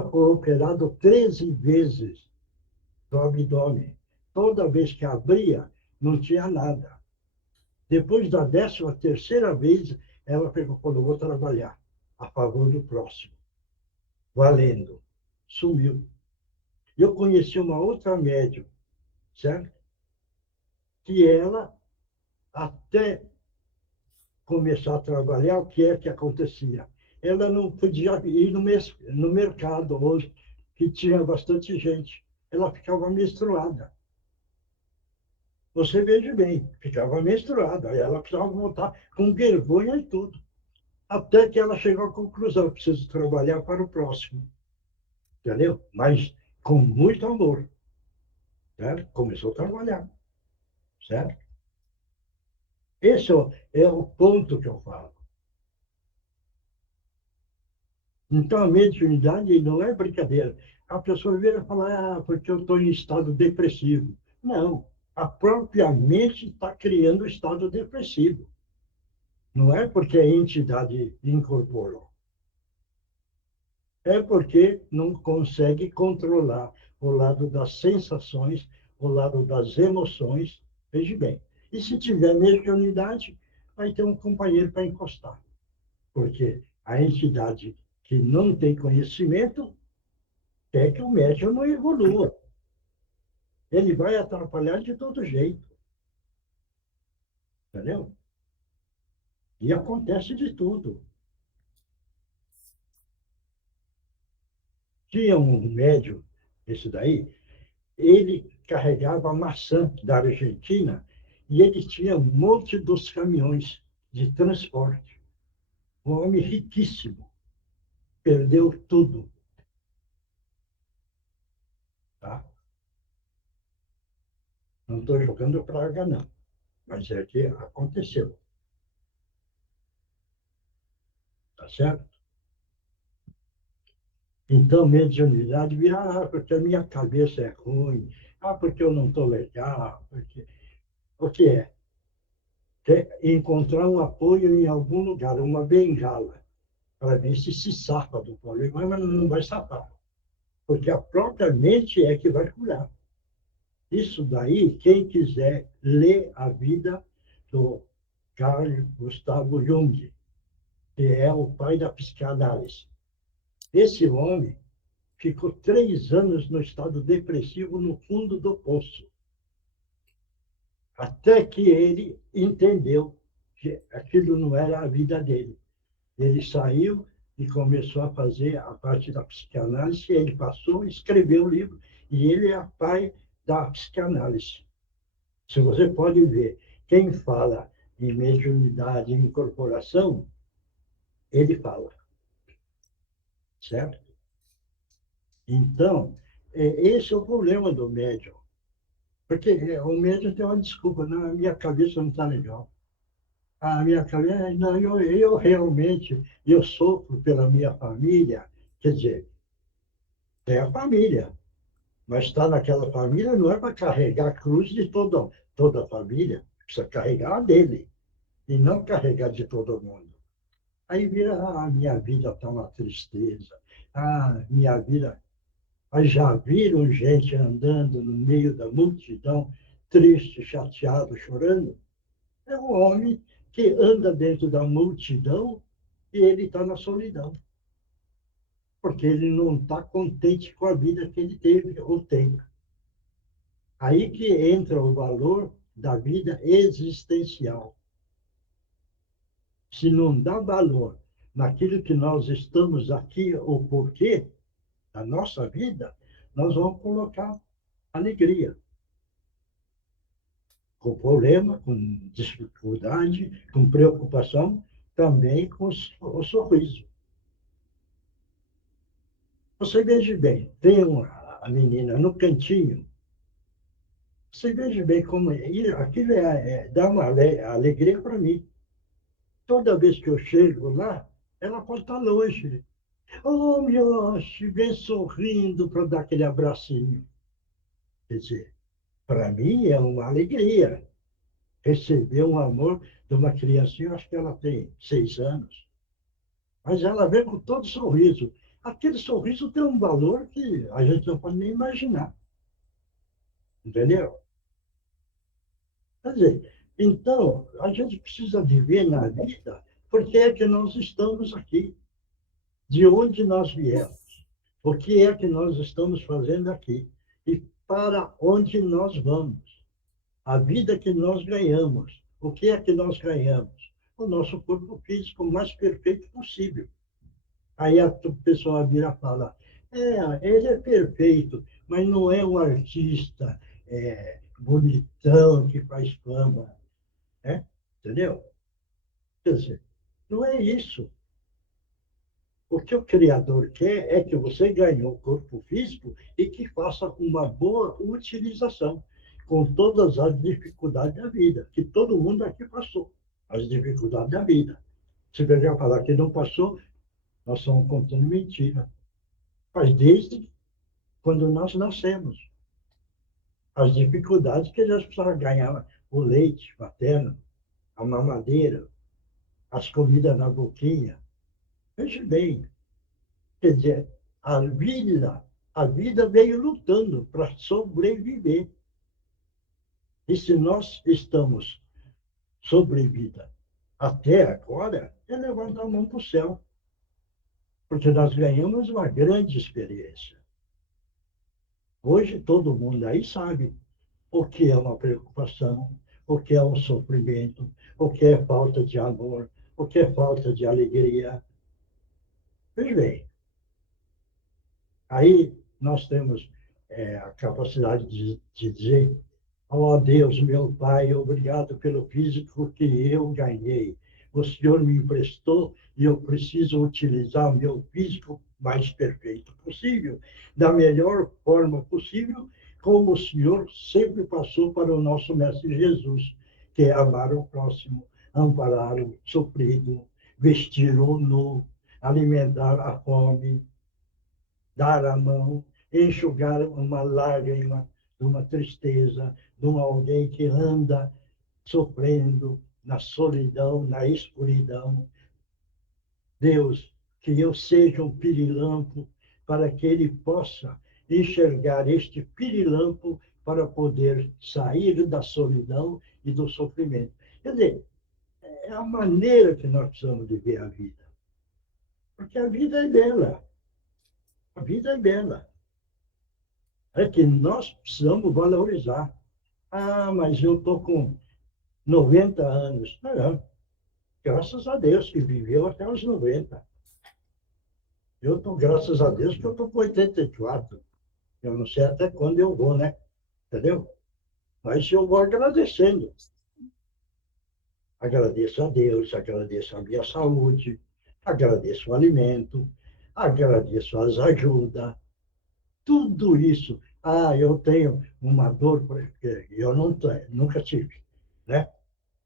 foi operada 13 vezes do abdômen. Toda vez que abria, não tinha nada. Depois da 13ª vez, ela pegou e falou, vou trabalhar a favor do próximo. Valendo. Sumiu. Eu conheci uma outra médium, certo? Que ela, até começar a trabalhar, o que é que acontecia? Ela não podia ir no mercado hoje, que tinha bastante gente. Ela ficava menstruada. Você veja bem, ficava menstruada. Aí ela precisava voltar com vergonha e tudo. Até que ela chegou à conclusão, preciso trabalhar para o próximo. Entendeu? Mas com muito amor. Certo? Começou a trabalhar. Certo? Esse é o ponto que eu falo. Então, a mediunidade não é brincadeira. A pessoa vira e fala, porque eu estou em estado depressivo. Não, a própria mente está criando o estado depressivo. Não é porque a entidade incorporou. É porque não consegue controlar o lado das sensações, o lado das emoções. Veja bem. E se tiver mediunidade, vai ter um companheiro para encostar. Porque a entidade que não tem conhecimento quer que o médium não evolua. Ele vai atrapalhar de todo jeito. Entendeu? E acontece de tudo. Tinha um médium, esse daí, ele carregava maçã da Argentina e ele tinha um monte dos caminhões de transporte. Um homem riquíssimo. Perdeu tudo. Tá? Não estou jogando praga, não. Mas é que aconteceu. Tá certo? Então, mediunidade vira, porque a minha cabeça é ruim, porque eu não estou legal, porque... O que é? Quer encontrar um apoio em algum lugar, uma bengala, para ver se safa do problema, mas não vai safar, porque a própria mente é que vai curar. Isso daí, quem quiser ler a vida do Carl Gustavo Jung, que é o pai da psicanálise. Esse homem ficou 3 anos no estado depressivo, no fundo do poço, até que ele entendeu que aquilo não era a vida dele. Ele saiu e começou a fazer a parte da psicanálise, ele passou, escreveu o livro, e ele é o pai da psicanálise. Se você pode ver, quem fala em mediunidade, em incorporação, ele fala, certo? Então, esse é o problema do médium. Porque o médium tem uma desculpa, não, a minha cabeça não está legal. A minha cabeça, não, eu realmente, eu sofro pela minha família, quer dizer, tem a família, mas estar naquela família não é para carregar a cruz de toda a família, precisa carregar a dele, e não carregar de todo mundo. Aí vira, a minha vida está uma tristeza, minha vida. Aí já viram gente andando no meio da multidão, triste, chateado, chorando? É um homem que anda dentro da multidão e ele está na solidão, porque ele não está contente com a vida que ele teve ou tem. Aí que entra o valor da vida existencial. Se não dá valor naquilo que nós estamos aqui, o porquê da nossa vida, nós vamos colocar alegria, com problema, com dificuldade, com preocupação, também com o sorriso. Você veja bem, tem a menina no cantinho, você veja bem como aquilo dá uma alegria para mim. Toda vez que eu chego lá, ela pode estar longe. Oh, Mioche, vem sorrindo para dar aquele abracinho. Quer dizer, para mim é uma alegria receber um amor de uma criancinha, acho que ela tem 6 anos. Mas ela vem com todo sorriso. aquele sorriso tem um valor que a gente não pode nem imaginar. Entendeu? Quer dizer, então, a gente precisa viver na vida porque é que nós estamos aqui, de onde nós viemos, o que é que nós estamos fazendo aqui e para onde nós vamos. A vida que nós ganhamos, o que é que nós ganhamos? O nosso corpo físico mais perfeito possível. Aí a pessoa vira e fala, ele é perfeito, mas não é um artista bonitão que faz fama, né? Entendeu? Quer dizer, não é isso. O que o Criador quer é que você ganhe um corpo físico e que faça uma boa utilização, com todas as dificuldades da vida, que todo mundo aqui passou, as dificuldades da vida. Se você falar que não passou, nós estamos contando mentira. Mas desde quando nós nascemos, as dificuldades que nós precisávamos ganhar o leite materno, a mamadeira, as comidas na boquinha. Veja bem, quer dizer, a vida veio lutando para sobreviver. E se nós estamos sobrevida até agora, é levantar a mão para o céu, porque nós ganhamos uma grande experiência. Hoje todo mundo aí sabe o que é uma preocupação, o que é um sofrimento, o que é falta de amor, o que é falta de alegria. Veja bem, aí nós temos a capacidade de dizer: ó Deus, meu Pai, obrigado pelo físico que eu ganhei. O Senhor me emprestou e eu preciso utilizar o meu físico mais perfeito possível, da melhor forma possível, como o Senhor sempre passou para o nosso Mestre Jesus, que é amar o próximo, amparar o sofrido, vestir o nu, alimentar a fome, dar a mão, enxugar uma lágrima de uma tristeza, de um alguém que anda sofrendo na solidão, na escuridão. Deus, que eu seja um pirilampo para que ele possa enxergar este pirilampo para poder sair da solidão e do sofrimento. Quer dizer, é a maneira que nós precisamos de ver a vida. Porque a vida é bela. A vida é bela. É que nós precisamos valorizar. Ah, mas eu estou com 90 anos. Não, graças a Deus que viveu até os 90. Eu estou, graças a Deus, que eu estou com 84. Eu não sei até quando eu vou, né? Entendeu? Mas eu vou agradecendo. Agradeço a Deus, agradeço a minha saúde, agradeço o alimento, agradeço as ajudas, tudo isso. Ah, eu tenho uma dor, porque eu não tenho, nunca tive, né?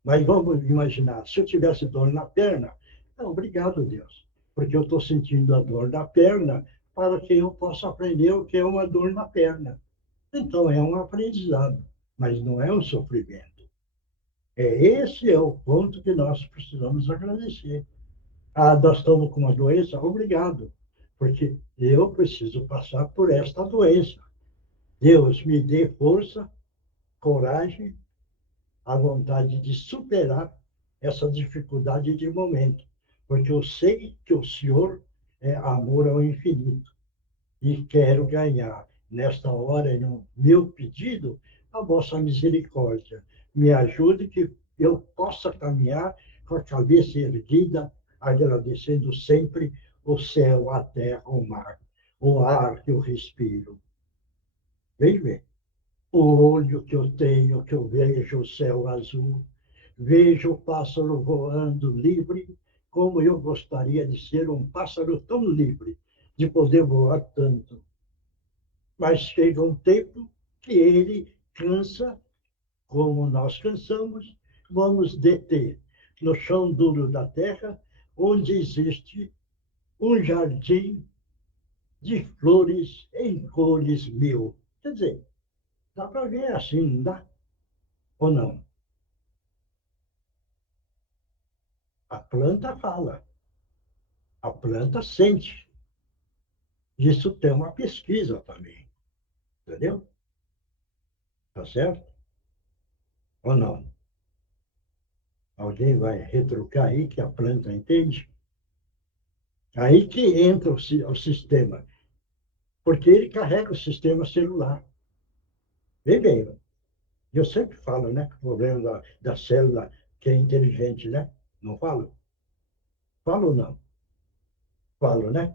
Mas vamos imaginar, se eu tivesse dor na perna, não, obrigado, Deus, porque eu estou sentindo a dor na perna para que eu possa aprender o que é uma dor na perna. Então, é um aprendizado, mas não é um sofrimento. Esse é o ponto que nós precisamos agradecer. Ah, nós estamos com uma doença? Obrigado, porque eu preciso passar por esta doença. Deus me dê força, coragem, a vontade de superar essa dificuldade de momento, porque eu sei que o Senhor é amor ao infinito e quero ganhar nesta hora, no meu pedido, a vossa misericórdia. Me ajude que eu possa caminhar com a cabeça erguida, agradecendo sempre o céu, a terra, o mar, o ar que eu respiro. Vem ver. O olho que eu tenho, que eu vejo o céu azul, vejo o pássaro voando livre, como eu gostaria de ser um pássaro tão livre, de poder voar tanto. Mas chega um tempo que ele cansa, como nós cansamos, vamos deter no chão duro da terra, onde existe um jardim de flores em cores mil. Quer dizer, dá para ver assim, não dá? Ou não? A planta fala, a planta sente. Isso tem uma pesquisa também, entendeu? Tá certo? Ou não? Alguém vai retrucar aí que a planta entende? Aí que entra o sistema, porque ele carrega o sistema celular. Vê bem, eu sempre falo, né, que o problema da célula que é inteligente, né? Não falo? Falo ou não? Falo, né?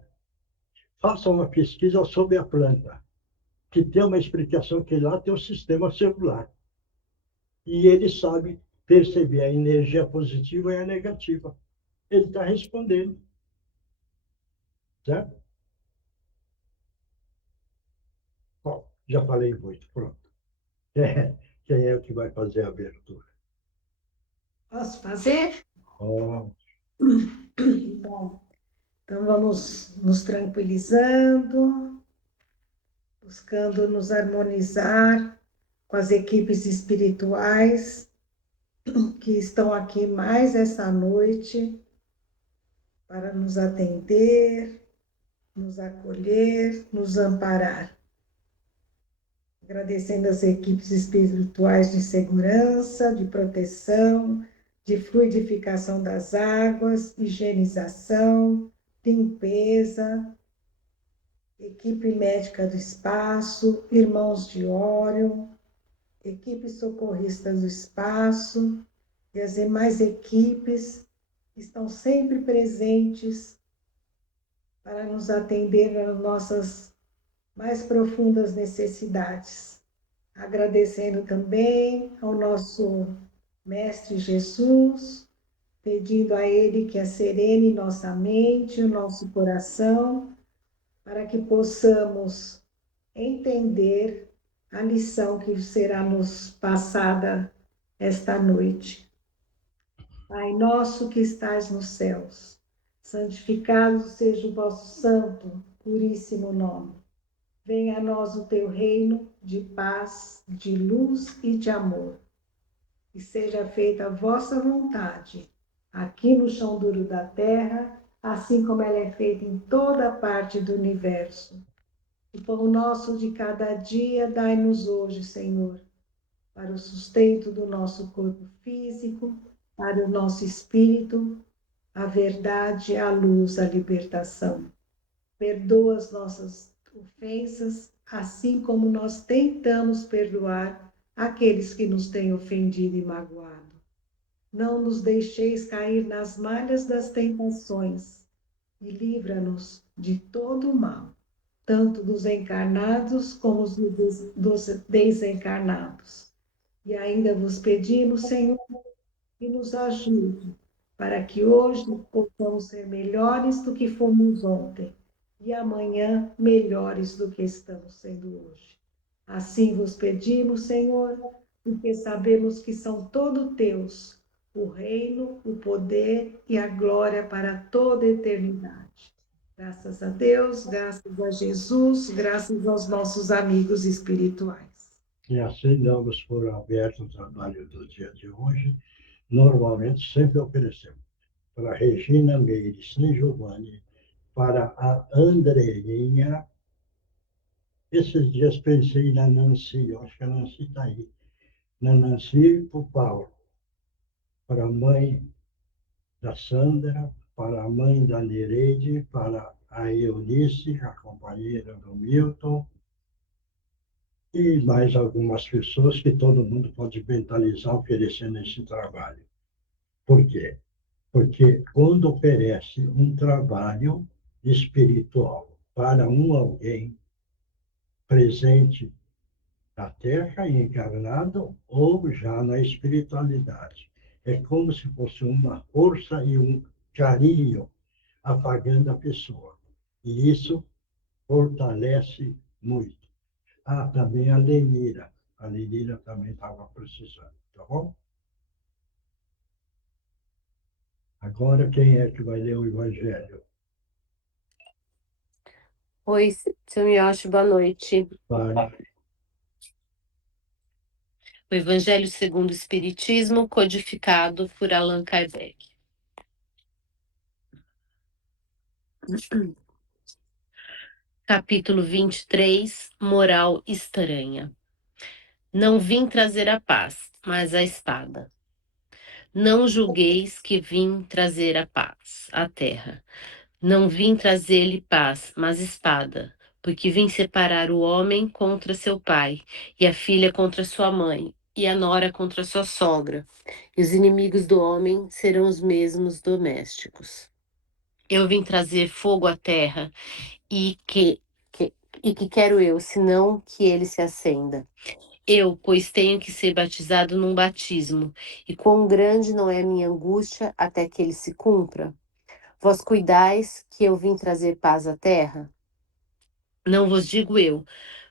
Faça uma pesquisa sobre a planta, que tem uma explicação que lá tem o sistema celular. E ele sabe perceber a energia positiva e a negativa. Ele está respondendo, certo? Bom, já falei muito, pronto. Quem é o que vai fazer a abertura? Posso fazer? Oh, Bom, então vamos nos tranquilizando, buscando nos harmonizar com as equipes espirituais que estão aqui mais essa noite para nos atender, nos acolher, nos amparar. Agradecendo as equipes espirituais de segurança, de proteção, de fluidificação das águas, higienização, limpeza, equipe médica do espaço, irmãos de Órion, equipe socorrista do espaço e as demais equipes que estão sempre presentes para nos atender às nossas mais profundas necessidades. Agradecendo também ao nosso Mestre Jesus, pedindo a Ele que serene nossa mente, o nosso coração, para que possamos entender a lição que será nos passada esta noite. Pai nosso que estais nos céus, santificado seja o vosso santo, puríssimo nome. Venha a nós o teu reino de paz, de luz e de amor. E seja feita a vossa vontade, aqui no chão duro da terra, assim como ela é feita em toda parte do universo. O pão nosso de cada dia dai-nos hoje, Senhor, para o sustento do nosso corpo físico, para o nosso espírito, a verdade, a luz, a libertação. Perdoa as nossas ofensas, assim como nós tentamos perdoar aqueles que nos têm ofendido e magoado. Não nos deixeis cair nas malhas das tentações e livra-nos de todo o mal, tanto dos encarnados como dos desencarnados. E ainda vos pedimos, Senhor, que nos ajude para que hoje possamos ser melhores do que fomos ontem e amanhã melhores do que estamos sendo hoje. Assim vos pedimos, Senhor, porque sabemos que são todo teus o reino, o poder e a glória para toda a eternidade. Graças a Deus, graças a Jesus, graças aos nossos amigos espirituais. e assim damos por aberto o trabalho do dia de hoje. Normalmente sempre oferecemos para a Regina Meire São Giovanni, para a Andreinha. Esses dias pensei na Nancy, eu acho que a Nancy está aí. Na Nancy e para o Paulo, para a mãe da Sandra, para a mãe da Nereide, para a Eunice, a companheira do Milton, e mais algumas pessoas que todo mundo pode mentalizar oferecendo esse trabalho. Por quê? Porque quando oferece um trabalho espiritual para um alguém presente na Terra, encarnado ou já na espiritualidade, é como se fosse uma força e um carinho afagando a pessoa. E isso fortalece muito. Ah, também a Lenira. A Lenira também estava precisando, tá bom? Agora, quem é que vai ler o Evangelho? Oi, seu Miocho, boa noite. Vai. O Evangelho segundo o Espiritismo, codificado por Allan Kardec. Capítulo 23, Moral estranha. Não vim trazer a paz, mas a espada. Não julgueis que vim trazer a paz à terra. Não vim trazer-lhe paz, mas espada, porque vim separar o homem contra seu pai, e a filha contra sua mãe, e a nora contra sua sogra. E os inimigos do homem serão os mesmos domésticos. Eu vim trazer fogo à terra, e que, e que quero eu, senão que ele se acenda. Eu, pois tenho que ser batizado num batismo, e quão grande não é a minha angústia até que ele se cumpra? Vós cuidais que eu vim trazer paz à terra? Não vos digo eu,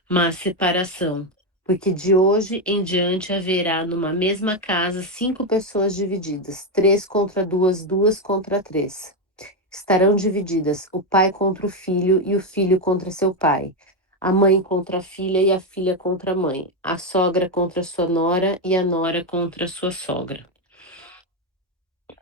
mas separação. Porque de hoje em diante haverá numa mesma casa 5 pessoas divididas, 3 contra 2, 2 contra 3. Estarão divididas o pai contra o filho e o filho contra seu pai, a mãe contra a filha e a filha contra a mãe, a sogra contra sua nora e a nora contra sua sogra.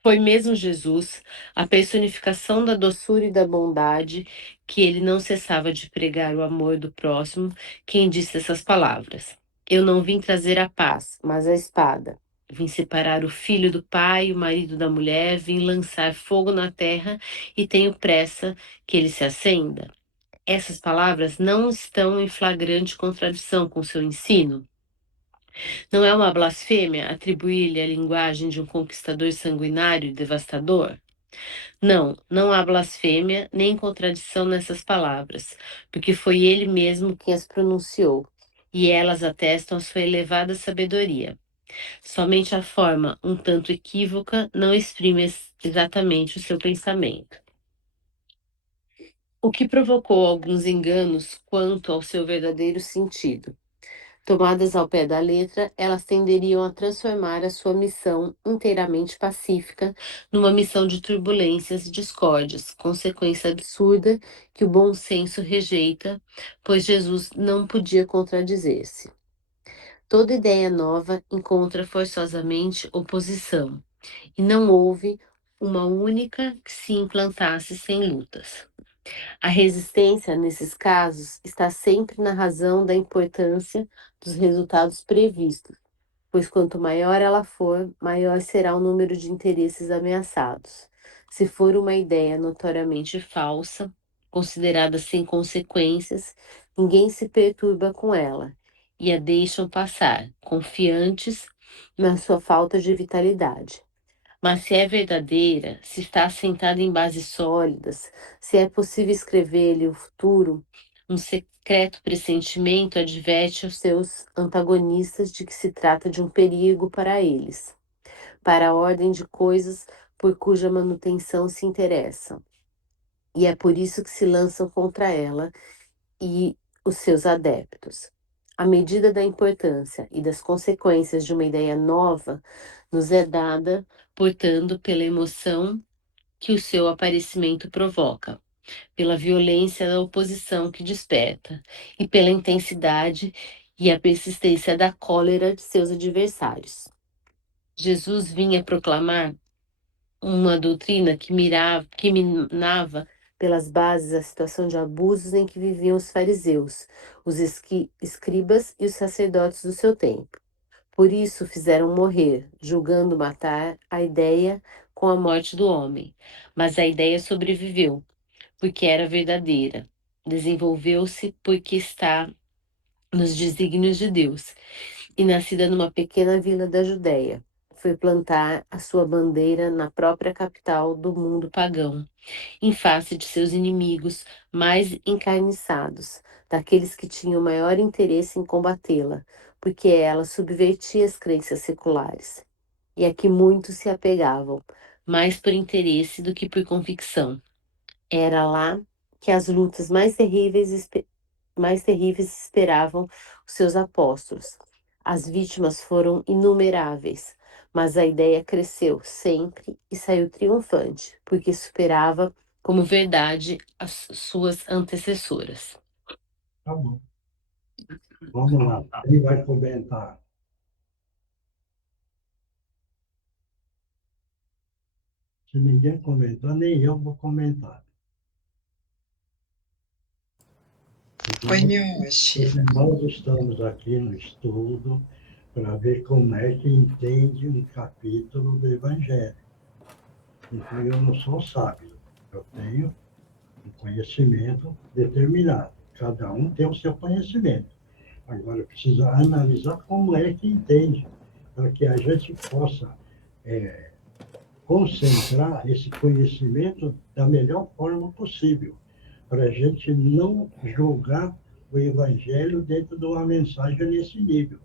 Foi mesmo Jesus, a personificação da doçura e da bondade, que ele não cessava de pregar o amor do próximo, quem disse essas palavras. Eu não vim trazer a paz, mas a espada. Vim separar o filho do pai, o marido da mulher, vim lançar fogo na terra e tenho pressa que ele se acenda. Essas palavras não estão em flagrante contradição com seu ensino? Não é uma blasfêmia atribuir-lhe a linguagem de um conquistador sanguinário e devastador? Não, não há blasfêmia nem contradição nessas palavras, porque foi ele mesmo quem as pronunciou, e elas atestam a sua elevada sabedoria. Somente a forma, um tanto equívoca, não exprime exatamente o seu pensamento. O que provocou alguns enganos quanto ao seu verdadeiro sentido. Tomadas ao pé da letra, elas tenderiam a transformar a sua missão inteiramente pacífica numa missão de turbulências e discórdias, consequência absurda que o bom senso rejeita, pois Jesus não podia contradizer-se. Toda ideia nova encontra forçosamente oposição, e não houve uma única que se implantasse sem lutas. A resistência, nesses casos, está sempre na razão da importância dos resultados previstos, pois quanto maior ela for, maior será o número de interesses ameaçados. Se for uma ideia notoriamente falsa, considerada sem consequências, ninguém se perturba com ela e a deixam passar, confiantes na sua falta de vitalidade. Mas se é verdadeira, se está assentada em bases sólidas, se é possível escrever-lhe o futuro, um secreto pressentimento adverte aos seus antagonistas de que se trata de um perigo para eles, para a ordem de coisas por cuja manutenção se interessam. E é por isso que se lançam contra ela e os seus adeptos. A medida da importância e das consequências de uma ideia nova nos é dada, portanto, pela emoção que o seu aparecimento provoca, pela violência da oposição que desperta e pela intensidade e a persistência da cólera de seus adversários. Jesus vinha proclamar uma doutrina que minava pelas bases a situação de abusos em que viviam os fariseus, os escribas e os sacerdotes do seu tempo. Por isso fizeram morrer, julgando matar a ideia com a morte do homem. Mas a ideia sobreviveu, porque era verdadeira. Desenvolveu-se porque está nos desígnios de Deus, e nascida numa pequena vila da Judéia, foi plantar a sua bandeira na própria capital do mundo pagão, em face de seus inimigos mais encarniçados, daqueles que tinham maior interesse em combatê-la, porque ela subvertia as crenças seculares, e a que muitos se apegavam, mais por interesse do que por convicção. Era lá que as lutas mais terríveis esperavam os seus apóstolos. As vítimas foram inumeráveis, mas a ideia cresceu sempre e saiu triunfante, porque superava como verdade as suas antecessoras. Tá bom. Vamos lá. Quem vai comentar? Se ninguém comentar, nem eu vou comentar. Oi, Nós, Miyoshi. nós estamos aqui no estudo para ver como é que entende um capítulo do Evangelho. Então, eu não sou sábio, eu tenho um conhecimento determinado. Cada um tem o seu conhecimento. Agora, precisa analisar como é que entende, para que a gente possa concentrar esse conhecimento da melhor forma possível, para a gente não julgar o Evangelho dentro de uma mensagem nesse nível.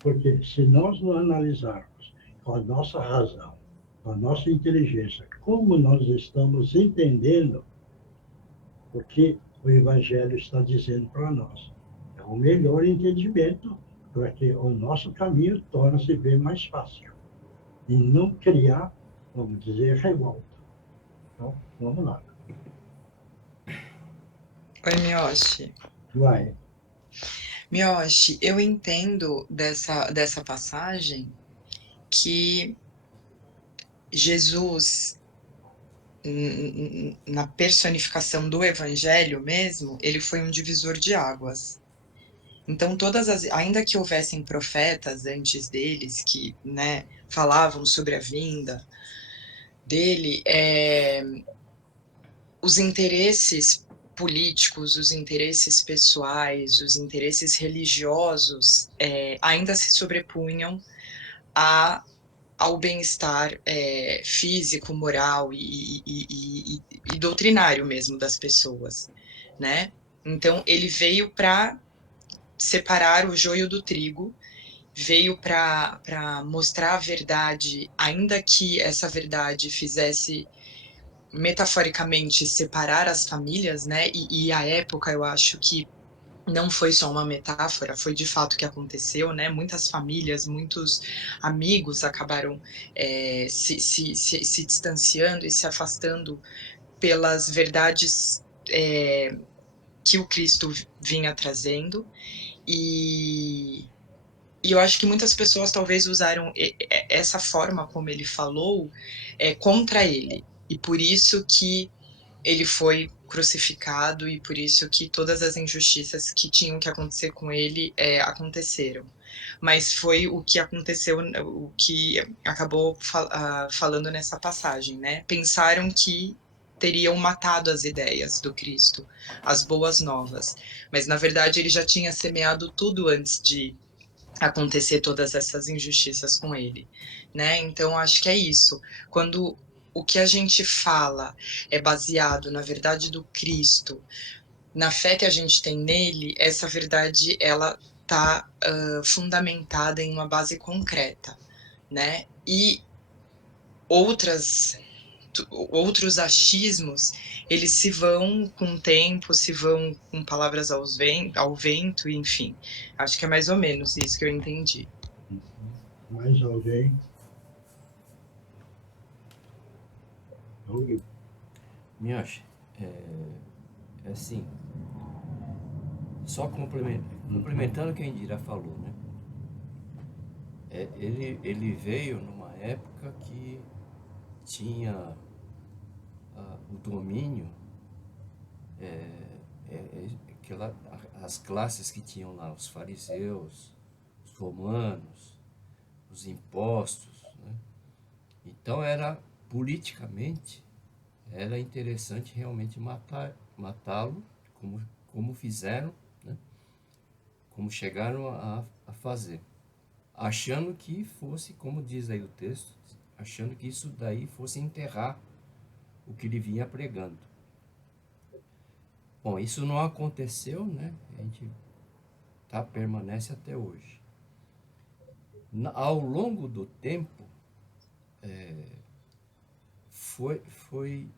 Porque se nós não analisarmos com a nossa razão, com a nossa inteligência, como nós estamos entendendo o que o Evangelho está dizendo para nós, é o melhor entendimento para que o nosso caminho torne-se bem mais fácil e não criar, vamos dizer, revolta. Então, vamos lá. Oi, Miyoshi. Vai. Miyoshi, eu entendo dessa passagem que Jesus, na personificação do Evangelho mesmo, ele foi um divisor de águas. Então, ainda que houvessem profetas antes deles que, né, falavam sobre a vinda dele, os interesses políticos, os interesses pessoais, os interesses religiosos ainda se sobrepunham ao bem-estar físico, moral e doutrinário mesmo das pessoas, né? Então, ele veio para separar o joio do trigo, veio para mostrar a verdade, ainda que essa verdade fizesse metaforicamente separar as famílias, né? E a época eu acho que não foi só uma metáfora, foi de fato o que aconteceu, né? Muitas famílias, muitos amigos acabaram se distanciando e se afastando pelas verdades que o Cristo vinha trazendo. E eu acho que muitas pessoas talvez usaram essa forma como ele falou contra ele. E por isso que ele foi crucificado e por isso que todas as injustiças que tinham que acontecer com ele aconteceram. Mas foi o que aconteceu, o que acabou falando nessa passagem, né? Pensaram que teriam matado as ideias do Cristo, as boas novas. Mas na verdade ele já tinha semeado tudo antes de acontecer todas essas injustiças com ele, né? Então acho que é isso. Quando o que a gente fala é baseado na verdade do Cristo, na fé que a gente tem nele, essa verdade ela tá fundamentada em uma base concreta, né? E outros achismos, eles se vão com o tempo, se vão com palavras ao vento, enfim. Acho que é mais ou menos isso que eu entendi. Mais alguém? Miyoshi, é assim, só complementando o que a Indira falou, né? Ele veio numa época que tinha o domínio, as classes que tinham lá, os fariseus, os romanos, os impostos, né? Então politicamente, era interessante realmente matá-lo, como fizeram, né? Como chegaram a fazer, achando que fosse, como diz aí o texto, achando que isso daí fosse enterrar o que ele vinha pregando. Bom, isso não aconteceu, né? A gente permanece até hoje. Ao longo do tempo, foi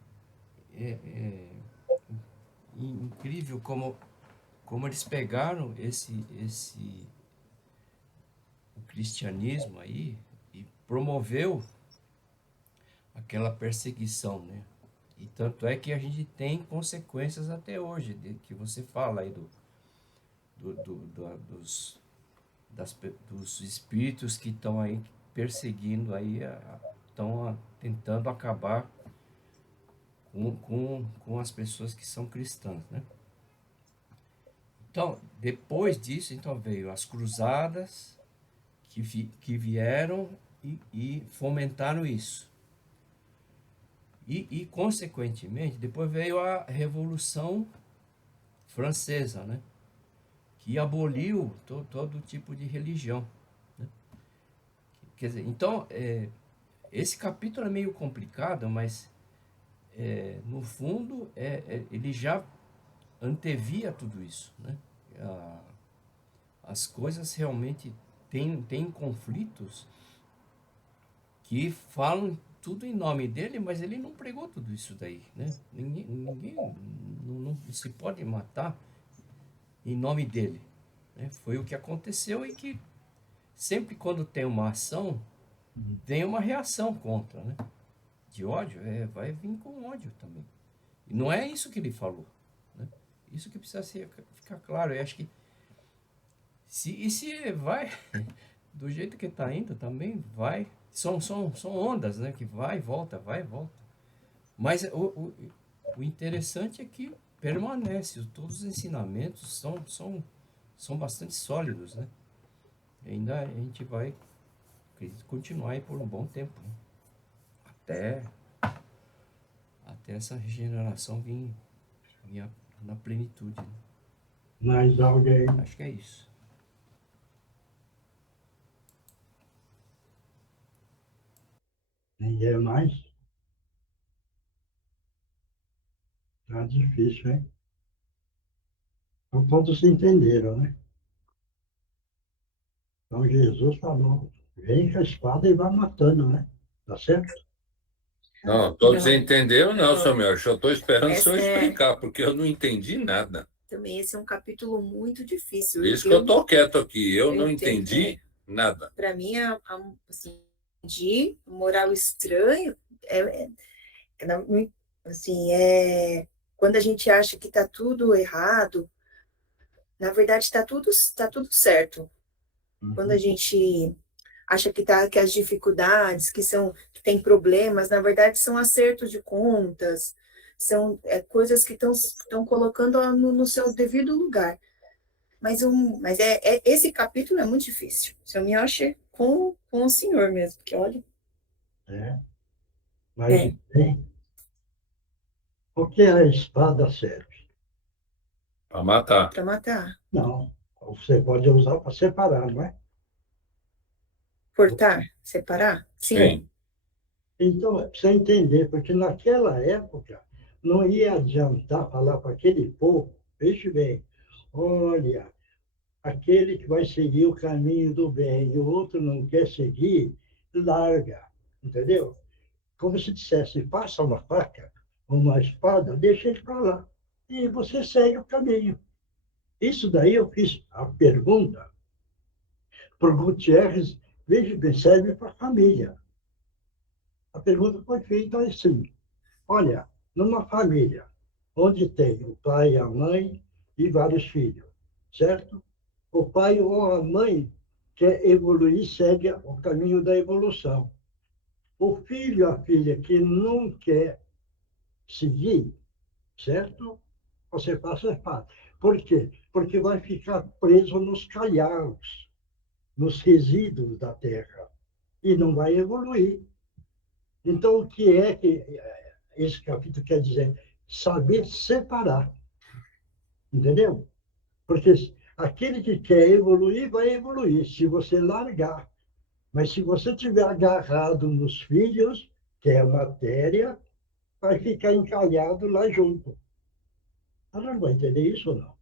incrível como eles pegaram o cristianismo aí e promoveu aquela perseguição, né? E tanto é que a gente tem consequências até hoje, que você fala aí dos espíritos que estão aí perseguindo aí, estão tentando acabar com as pessoas que são cristãs, né? Então, depois disso, então veio as cruzadas que vieram e fomentaram isso. Consequentemente, depois veio a Revolução Francesa, né? Que aboliu todo tipo de religião, né? Quer dizer, então, esse capítulo é meio complicado, mas, no fundo, ele já antevia tudo isso, né? As coisas realmente têm conflitos que falam tudo em nome dele, mas ele não pregou tudo isso daí, né? Ninguém não se pode matar em nome dele, né? Foi o que aconteceu e que sempre quando tem uma ação, tem uma reação contra, né? De ódio, vai vir com ódio também. E não é isso que ele falou, né? Isso que precisa ficar claro. Eu acho que se vai do jeito que está indo também vai. São ondas, né? Que vai e volta, vai e volta. Mas o interessante é que permanece. Todos os ensinamentos são bastante sólidos, né? E ainda a gente vai continuar aí por um bom tempo, né? Até essa regeneração vir na plenitude, né? Mais alguém? Acho que é isso. Ninguém mais? Tá difícil, hein? Então todos entenderam, né? Então Jesus falou, vem com a espada e vai matando, né? Tá certo? Não, todos Não, entenderam, não, não. Samuel. Eu estou esperando o senhor Essa é- explicar, porque eu não entendi nada. Também esse é um capítulo muito difícil. Por isso que eu estou quieto aqui. Eu não entendo, entendi nada. Para mim, assim, de moral estranho assim, quando a gente acha que está tudo errado, na verdade tá tudo certo. Quando a gente acha que as dificuldades, que tem problemas, na verdade são acertos de contas, são coisas que estão colocando no seu devido lugar. Mas esse capítulo é muito difícil. Se eu me acho com o senhor mesmo, porque olha. É. Mas bem, o que a espada serve? Para matar. Para matar, Não. Você pode usar para separar, não é? cortar, separar, sim. Sim. Então, precisa entender, porque naquela época não ia adiantar falar para aquele povo, veja bem, olha, aquele que vai seguir o caminho do bem e o outro não quer seguir, larga, entendeu? Como se dissesse, passa uma faca, uma espada, deixa ele para lá. E você segue o caminho. Isso daí eu fiz a pergunta para o Gutierrez, veja bem, serve para a família. A pergunta foi feita assim, olha, numa família onde tem o pai, a mãe e vários filhos, certo? O pai ou a mãe quer evoluir, segue o caminho da evolução. O filho, a filha que não quer seguir, certo? Você passa a espada. Por quê? Porque vai ficar preso nos calhaus, nos resíduos da terra, e não vai evoluir. Então, o que é que esse capítulo quer dizer? Saber separar, entendeu? Porque aquele que quer evoluir, vai evoluir, se você largar. Mas se você estiver agarrado nos filhos, que é a matéria, vai ficar encalhado lá junto. Ela não vai entender isso ou não?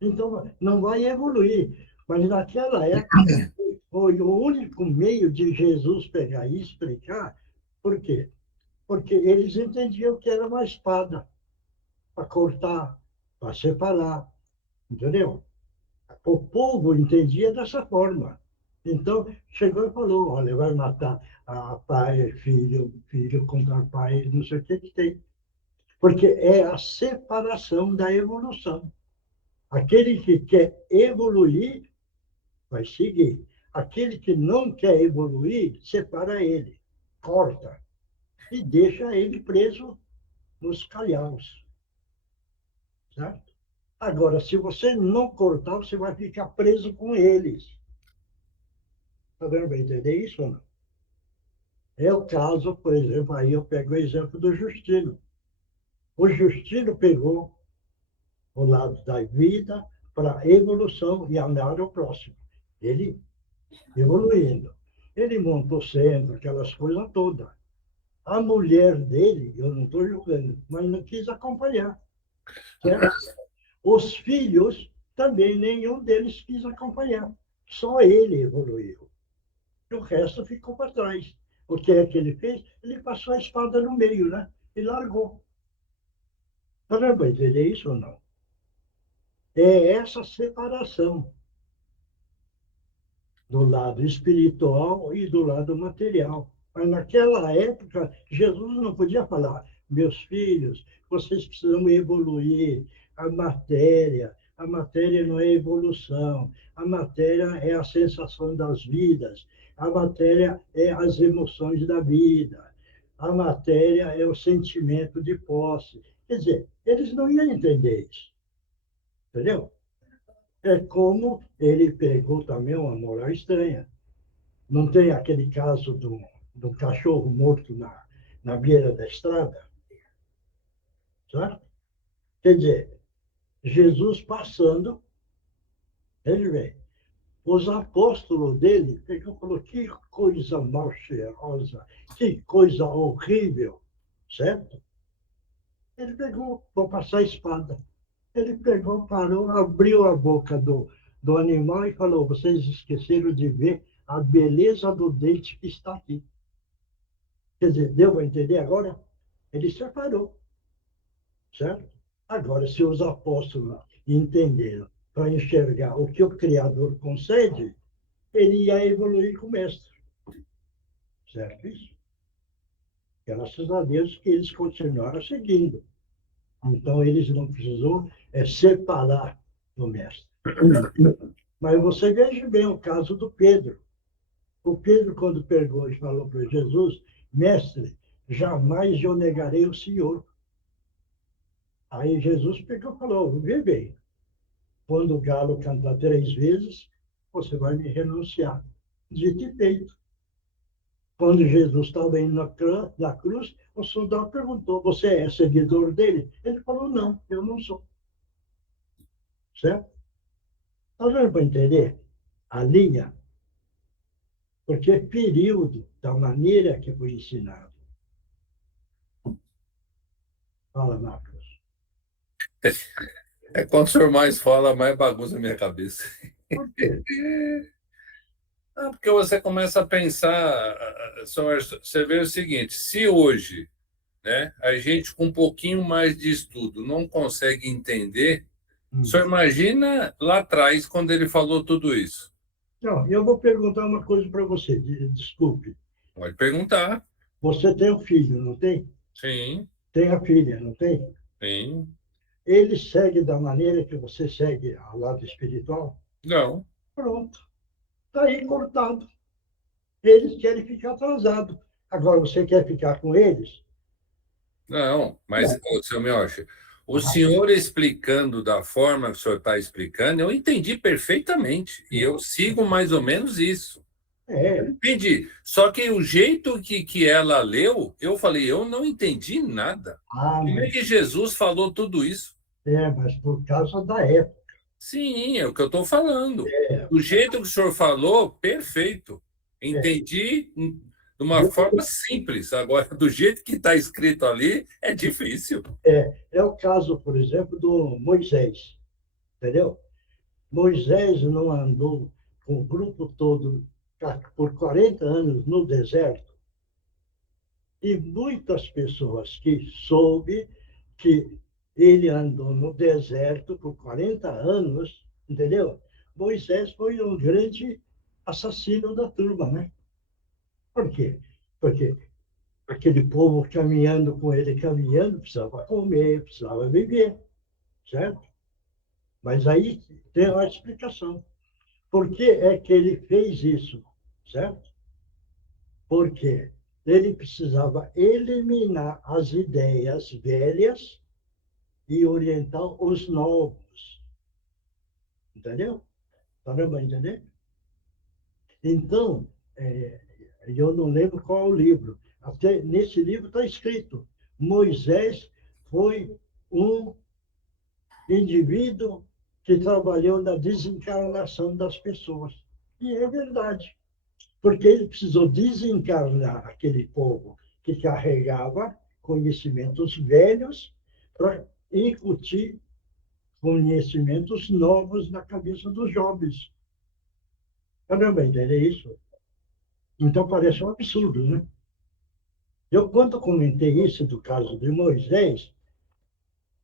Então, não vai evoluir. Mas naquela época, foi o único meio de Jesus pegar e explicar. Por quê? Porque eles entendiam que era uma espada para cortar, para separar, entendeu? O povo entendia dessa forma. Então, chegou e falou, olha, vai matar a pai, filho contra pai, não sei o que tem. Porque é a separação da evolução. Aquele que quer evoluir, vai seguir. Aquele que não quer evoluir, separa ele, corta e deixa ele preso nos calhaus. certo? Agora, se você não cortar, você vai ficar preso com eles. Está vendo para entender isso ou não? É o caso, por exemplo, aí eu pego o exemplo do Justino. O Justino pegou o lado da vida para a evolução e amar o próximo. Ele evoluindo. Ele montou centro, aquelas coisas todas. A mulher dele, eu não estou julgando, mas não quis acompanhar. Certo? Os filhos, também nenhum deles quis acompanhar. Só ele evoluiu. E o resto ficou para trás. O que é que ele fez? Ele passou a espada no meio, né? E largou. Para entender isso ou não? É essa separação do lado espiritual e do lado material. Mas naquela época, Jesus não podia falar, meus filhos, vocês precisam evoluir a matéria não é evolução, a matéria é a sensação das vidas, a matéria é as emoções da vida, a matéria é o sentimento de posse. Quer dizer, eles não iam entender isso, entendeu? É como ele pegou também uma moral estranha. Não tem aquele caso do cachorro morto na beira da estrada? Certo? Quer dizer, Jesus passando, ele vem. Os apóstolos dele pegou e falou, que coisa mal cheirosa, que coisa horrível, certo? Ele pegou, vou passar a espada. Ele pegou, parou, abriu a boca do animal e falou, vocês esqueceram de ver a beleza do dente que está aqui. Quer dizer, deu para entender agora? Ele separou, certo? Agora, se os apóstolos entenderam para enxergar o que o Criador concede, ele ia evoluir com o Mestre, certo? Isso. Graças a Deus que eles continuaram seguindo. Então, eles não precisam separar do Mestre. Mas você veja bem o caso do Pedro. O Pedro, quando pegou e falou para Jesus, Mestre, jamais eu negarei o Senhor. Aí Jesus pegou e falou, vê bem, quando o galo cantar 3 vezes, você vai me renunciar. Dito e feito. Quando Jesus estava indo na cruz, o soldado perguntou, você é seguidor dele? Ele falou, não, eu não sou. Certo? Nós vamos para entender a linha, porque é período da maneira que foi ensinado. Fala, Marcos. É quanto o senhor mais fala, mais bagunça a minha cabeça. Por quê? Não, porque você começa a pensar, você vê o seguinte, se hoje, né, a gente com um pouquinho mais de estudo não consegue entender, o senhor imagina lá atrás, quando ele falou tudo isso? Não, eu vou perguntar uma coisa para você, desculpe. Pode perguntar. Você tem um filho, não tem? Sim, Tem a filha, não tem? sim. Ele segue da maneira que você segue ao lado espiritual? Não. Pronto. Está aí cortado. Eles querem ficar atrasados. Agora, você quer ficar com eles? Não, mas, seu Miocha, o senhor explicando da forma que o senhor está explicando, eu entendi perfeitamente. E eu sigo mais ou menos isso. É. Entendi. Só que o jeito que ela leu, eu falei, eu não entendi nada. Como é que Jesus falou tudo isso? Mas por causa da época. Sim, é o que eu estou falando. É. O jeito que o senhor falou, perfeito. Entendi de uma forma simples. Agora, do jeito que está escrito ali, é difícil. É o caso, por exemplo, do Moisés. Entendeu? Moisés não andou com o grupo todo por 40 anos no deserto. E muitas pessoas que soube que ele andou no deserto por 40 anos, entendeu? Moisés foi um grande assassino da turma, né? Por quê? Porque aquele povo caminhando com ele, caminhando, precisava comer, precisava viver, certo? Mas aí tem uma explicação. Por que é que ele fez isso, certo? Porque ele precisava eliminar as ideias velhas e orientar os novos. Entendeu? Está dando para entender? Então, eu não lembro qual é o livro. Até nesse livro está escrito: Moisés foi um indivíduo que trabalhou na desencarnação das pessoas. E é verdade, porque ele precisou desencarnar aquele povo que carregava conhecimentos velhos para incutir conhecimentos novos na cabeça dos jovens. Caramba, entendeu isso? Então parece um absurdo, né? Eu, quando comentei isso do caso de Moisés,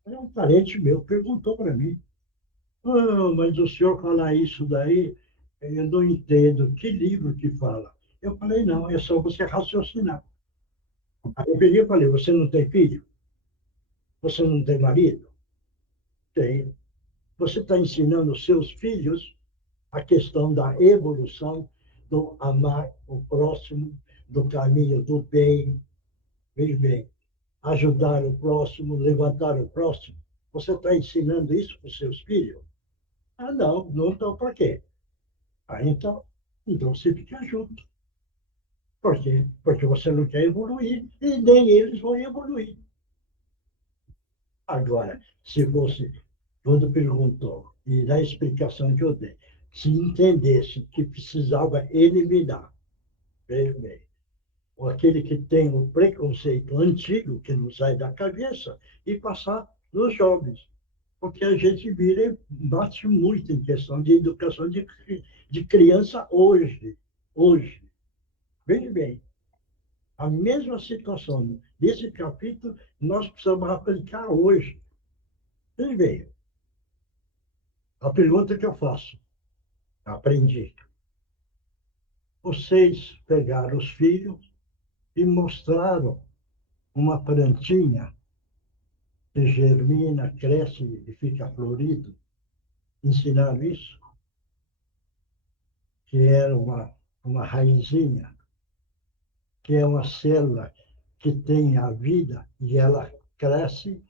um parente meu perguntou para mim: ah, mas o senhor falar isso daí, eu não entendo. Que livro que fala? Eu falei: não, é só você raciocinar. Aí eu peguei e falei: você não tem filho? Você não tem marido? Tem. Você está ensinando os seus filhos a questão da evolução, do amar o próximo, do caminho do bem, veja bem, ajudar o próximo, levantar o próximo. Você está ensinando isso para os seus filhos? Ah, não, não, então por quê? Ah, então você fica junto. Por quê? Porque você não quer evoluir e nem eles vão evoluir. Agora, se você, quando perguntou, e na explicação que eu dei, se entendesse que precisava eliminar, veja bem, ou aquele que tem o preconceito antigo, que não sai da cabeça, e passar nos jovens. Porque a gente vira e bate muito em questão de educação de criança hoje. Hoje. Veja bem, a mesma situação desse capítulo nós precisamos aplicar hoje. Veja bem, a pergunta que eu faço, aprendi. Vocês pegaram os filhos e mostraram uma plantinha que germina, cresce e fica florido. Ensinaram isso, que era uma raizinha, que é uma célula que tem a vida e ela cresce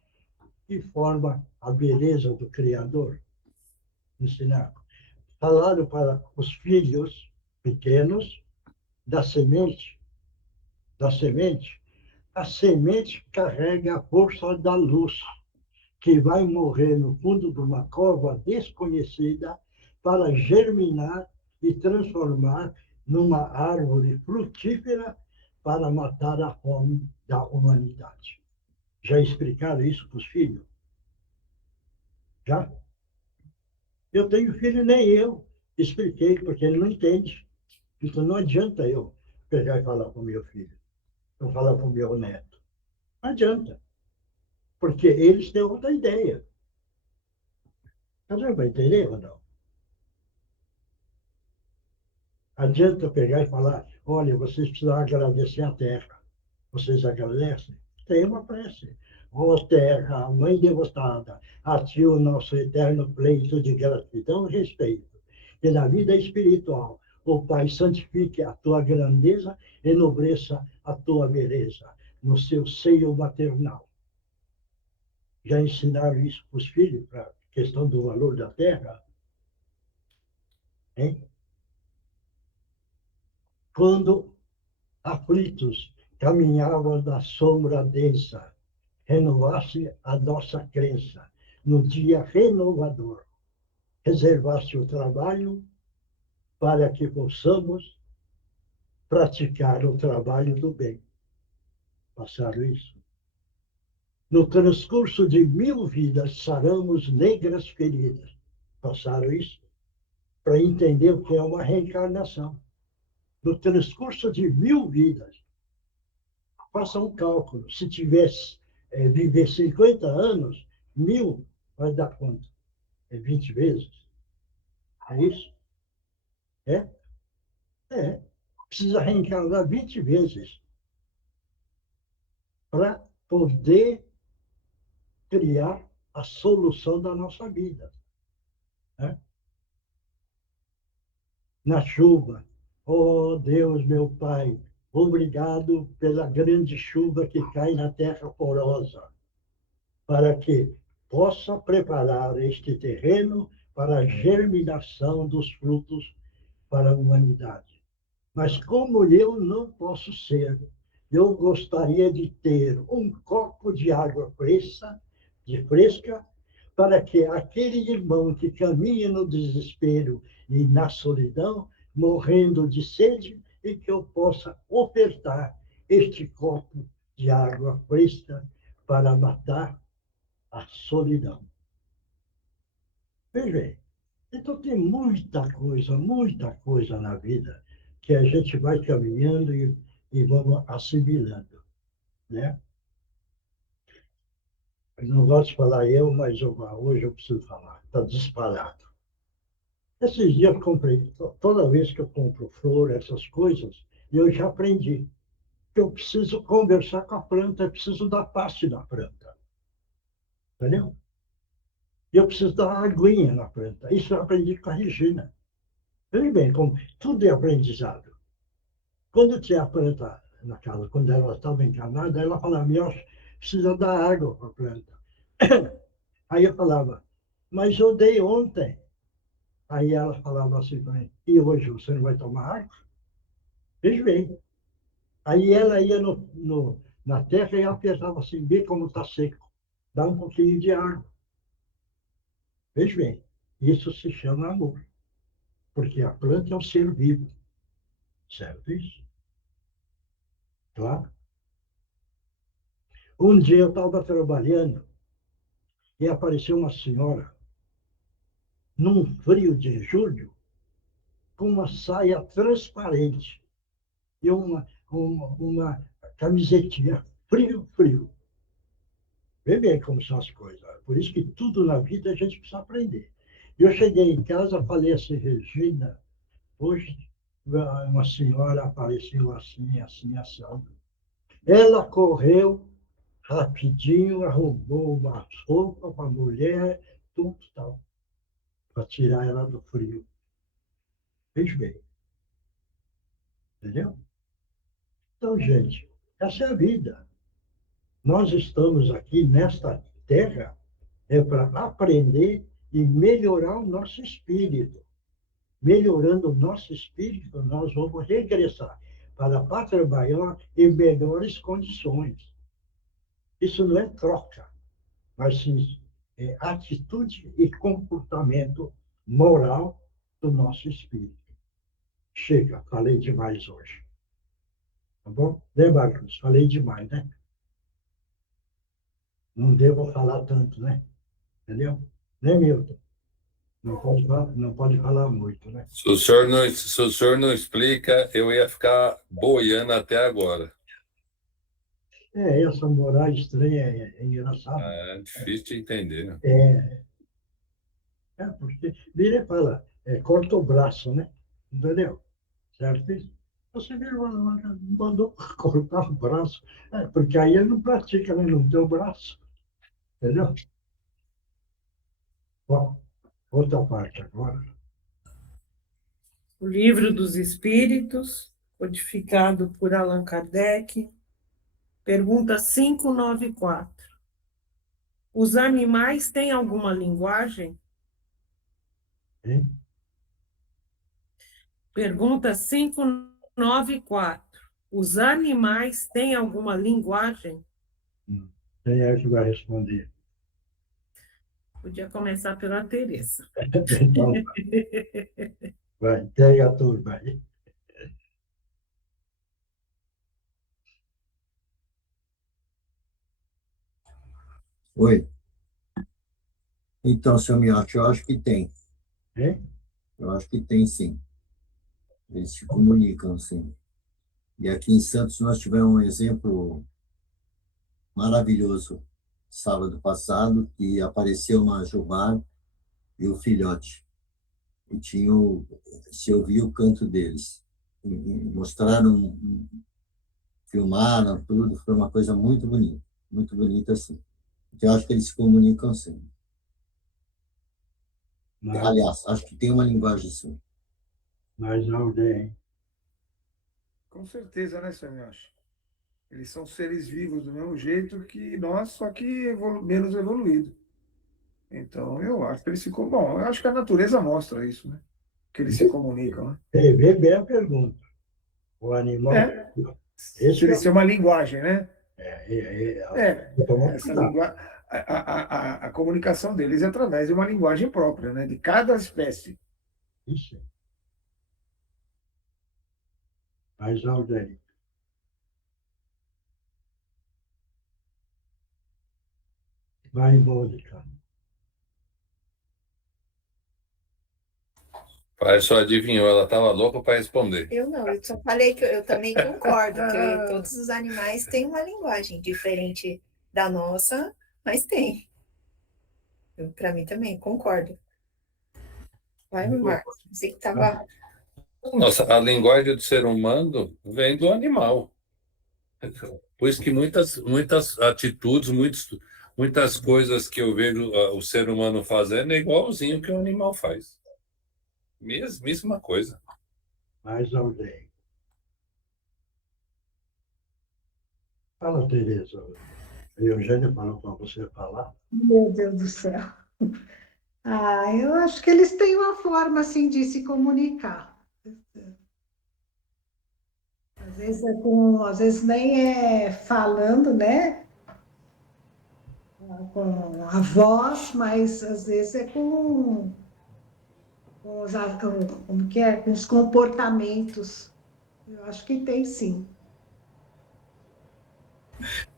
e forma a beleza do Criador. Ensinaram. Falaram para os filhos pequenos da semente, da semente. A semente carrega a força da luz, que vai morrer no fundo de uma cova desconhecida para germinar e transformar numa árvore frutífera para matar a fome da humanidade. Já explicaram isso para os filhos? Já? Eu tenho filho, nem eu expliquei, porque ele não entende. Então não adianta eu pegar e falar para o meu filho, ou falar para o meu neto. Não adianta, porque eles têm outra ideia. Você vai entender ou não? Adianta pegar e falar: olha, vocês precisam agradecer a terra. Vocês agradecem? Tem uma prece. Ó terra, mãe devotada, a ti o nosso eterno pleito de gratidão e respeito. E na vida espiritual, o Pai santifique a tua grandeza, enobreça a tua beleza no seu seio maternal. Já ensinaram isso para os filhos, para a questão do valor da terra? Hein? Quando aflitos caminhavam na sombra densa, renovasse a nossa crença no dia renovador, reservasse o trabalho para que possamos praticar o trabalho do bem. Passaram isso? No transcurso de 1000 vidas, saramos negras feridas. Passaram isso? Para entender o que é uma reencarnação. No transcurso de 1000 vidas, faça um cálculo. Se tivesse viver 50 anos, 1000 vai dar quanto? É 20 vezes? É isso? É? É. Precisa reencarnar 20 vezes para poder criar a solução da nossa vida. Né? Na chuva, oh Deus, meu Pai, obrigado pela grande chuva que cai na terra porosa, para que possa preparar este terreno para a germinação dos frutos para a humanidade. Mas como eu não posso ser, eu gostaria de ter um copo de água fresca, para que aquele irmão que caminha no desespero e na solidão, morrendo de sede, e que eu possa ofertar este copo de água fresca para matar a solidão. Veja bem, então tem muita coisa na vida que a gente vai caminhando e vamos assimilando, né? Eu não gosto de falar mas hoje eu preciso falar, está disparado. Esses dias eu comprei, toda vez que eu compro flor, essas coisas, eu já aprendi que eu preciso conversar com a planta, eu preciso da parte da planta, entendeu? E eu preciso dar uma aguinha na planta. Isso eu aprendi com a Regina. Veja bem, como tudo é aprendizado. Quando tinha a planta na casa, quando ela estava encarnada, ela falava, precisa dar água para a planta. Aí eu falava, mas eu dei ontem. Aí ela falava assim para mim, e hoje você não vai tomar água? Veja bem. Aí ela ia na terra e apertava assim, vê como está seco. Dá um pouquinho de água. Veja bem, isso se chama amor. Porque a planta é um ser vivo. Certo isso? Claro. Um dia eu estava trabalhando e apareceu uma senhora, num frio de julho, com uma saia transparente e uma camisetinha frio, frio. Vê bem como são as coisas. Por isso que tudo na vida a gente precisa aprender. Eu cheguei em casa, falei assim, Regina, hoje uma senhora apareceu assim, assim, assado. Ela correu rapidinho, arrumou uma roupa para a mulher, tudo tal, para tirar ela do frio. Veja bem, entendeu? Então, gente, essa é a vida. Nós estamos aqui nesta terra para aprender e melhorar o nosso espírito. Melhorando o nosso espírito, nós vamos regressar para a pátria maior em melhores condições. Isso não é troca, mas sim atitude e comportamento moral do nosso espírito. Chega, falei demais hoje. Tá bom? Né, Marcos? Falei demais, né? Não devo falar tanto, né? Entendeu? Né, Milton? Não pode falar muito, né? Se o senhor não explica, eu ia ficar boiando até agora. Essa moral estranha é engraçada. É difícil de entender. Porque vira e fala, corta o braço, né? Entendeu? Certo? Você mandou cortar o braço, porque aí ele não pratica, né? Não tem o braço, entendeu? Bom, outra parte agora. O Livro dos Espíritos, codificado por Allan Kardec, pergunta 594. Os animais têm alguma linguagem? Hein? Pergunta 594. Os animais têm alguma linguagem? Quem é que vai responder? Podia começar pela Teresa. Então, vai, pega a turma aí. Oi. Então, seu Miotti, eu acho que tem. Hein? Eu acho que tem, sim. Eles se comunicam, sim. E aqui em Santos nós tivemos um exemplo maravilhoso sábado passado, que apareceu uma Jubá e o filhote. E se ouvia o canto deles. E mostraram, filmaram tudo, foi uma coisa muito bonita, assim. Então, eu acho que eles se comunicam, sim. Aliás, acho que tem uma linguagem, sim. Mais alguém. Com certeza, né, senhor Miotti? Eles são seres vivos do mesmo jeito que nós, só que menos evoluído. Então, eu acho que eles se... Bom, eu acho que a natureza mostra isso, né? Que eles se comunicam, né? Vê bem a pergunta. O animal. É. Esse Se eles têm uma linguagem, né? tomar Essa cuidado. a comunicação deles é através de uma linguagem própria, né? De cada espécie. Isso. Mais alguém? Vai, Mônica. Pai só adivinhou, ela estava louca para responder. Eu não, eu só falei que eu também concordo que todos os animais têm uma linguagem diferente da nossa, mas tem. Para mim também, concordo. Vai, Marcos. Você que estava. Nossa, a linguagem do ser humano vem do animal. Por isso que muitas atitudes, muitas coisas que eu vejo o ser humano fazendo é igualzinho que o animal faz. Mesma coisa. Mais alguém? Fala, Tereza. A Eugênia falou para você falar. Meu Deus do céu. Eu acho que eles têm uma forma assim de se comunicar. Às vezes nem é falando, né? Com a voz, mas às vezes é como que é? Com os comportamentos. Eu acho que tem sim.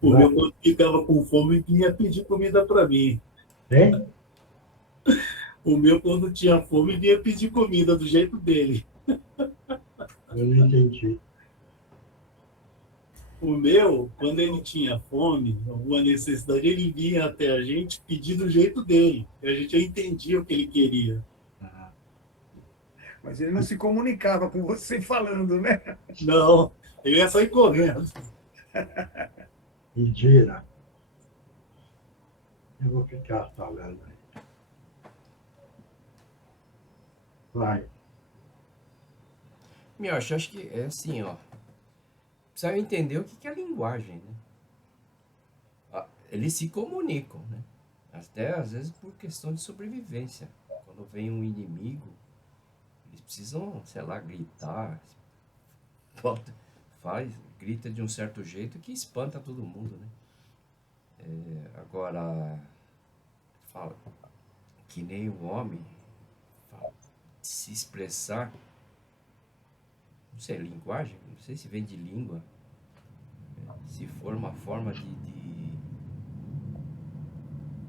O meu, quando ficava com fome, vinha pedir comida para mim. Hein? O meu, quando tinha fome, vinha pedir comida do jeito dele. Eu não entendi. O meu, quando ele tinha fome, alguma necessidade, ele vinha até a gente pedir do jeito dele. E a gente já entendia o que ele queria. Mas ele não se comunicava com você falando, né? Não, ele ia sair correndo. Mentira. Eu vou ficar falando aí. Vai. Miocha, acho que é assim, ó. Precisa entender o que é linguagem, né? Eles se comunicam, né? Até às vezes por questão de sobrevivência. Quando vem um inimigo, eles precisam, sei lá, gritar. Grita de um certo jeito que espanta todo mundo, né? Agora, fala que nem o homem, se expressar, não sei, linguagem, não sei se vem de língua, se for uma forma de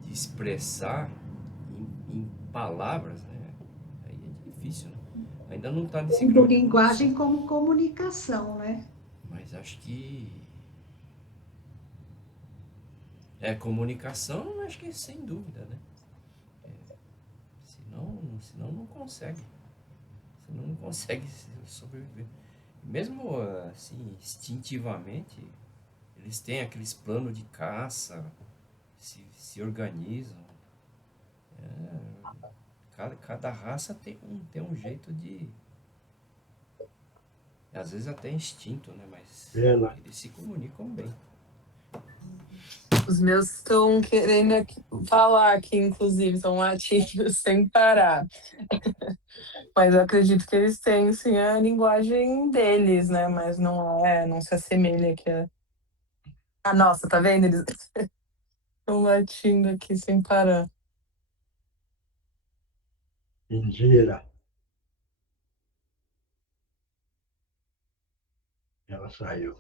expressar em palavras, né? Aí é difícil, né? Ainda não está nesse grau de Linguagem como comunicação, né? mas acho que comunicação, acho que sem dúvida, né? Senão não consegue. Senão não consegue sobreviver. Mesmo assim, instintivamente, eles têm aqueles planos de caça, se organizam. Cada raça tem um jeito de... Às vezes até instinto, né? Mas eles se comunicam bem. Os meus estão querendo falar aqui, inclusive, estão latindo sem parar. Mas eu acredito que eles têm, sim, a linguagem deles, né? Mas não se assemelha aqui a nossa, tá vendo? Eles estão latindo aqui sem parar. Indira. Ela saiu.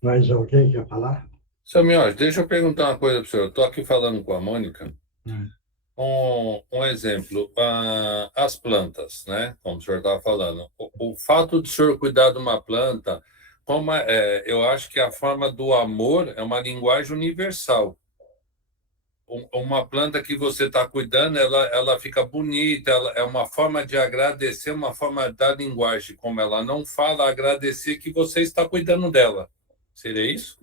Mais alguém quer falar? Seu Miotti, deixa eu perguntar uma coisa para o senhor. Estou aqui falando com a Mônica. Um exemplo, as plantas, né? Como o senhor estava falando. O fato de o senhor cuidar de uma planta, eu acho que a forma do amor é uma linguagem universal. Uma planta que você está cuidando, ela fica bonita, ela é uma forma de agradecer, uma forma da linguagem, como ela não fala, agradecer que você está cuidando dela. Seria isso?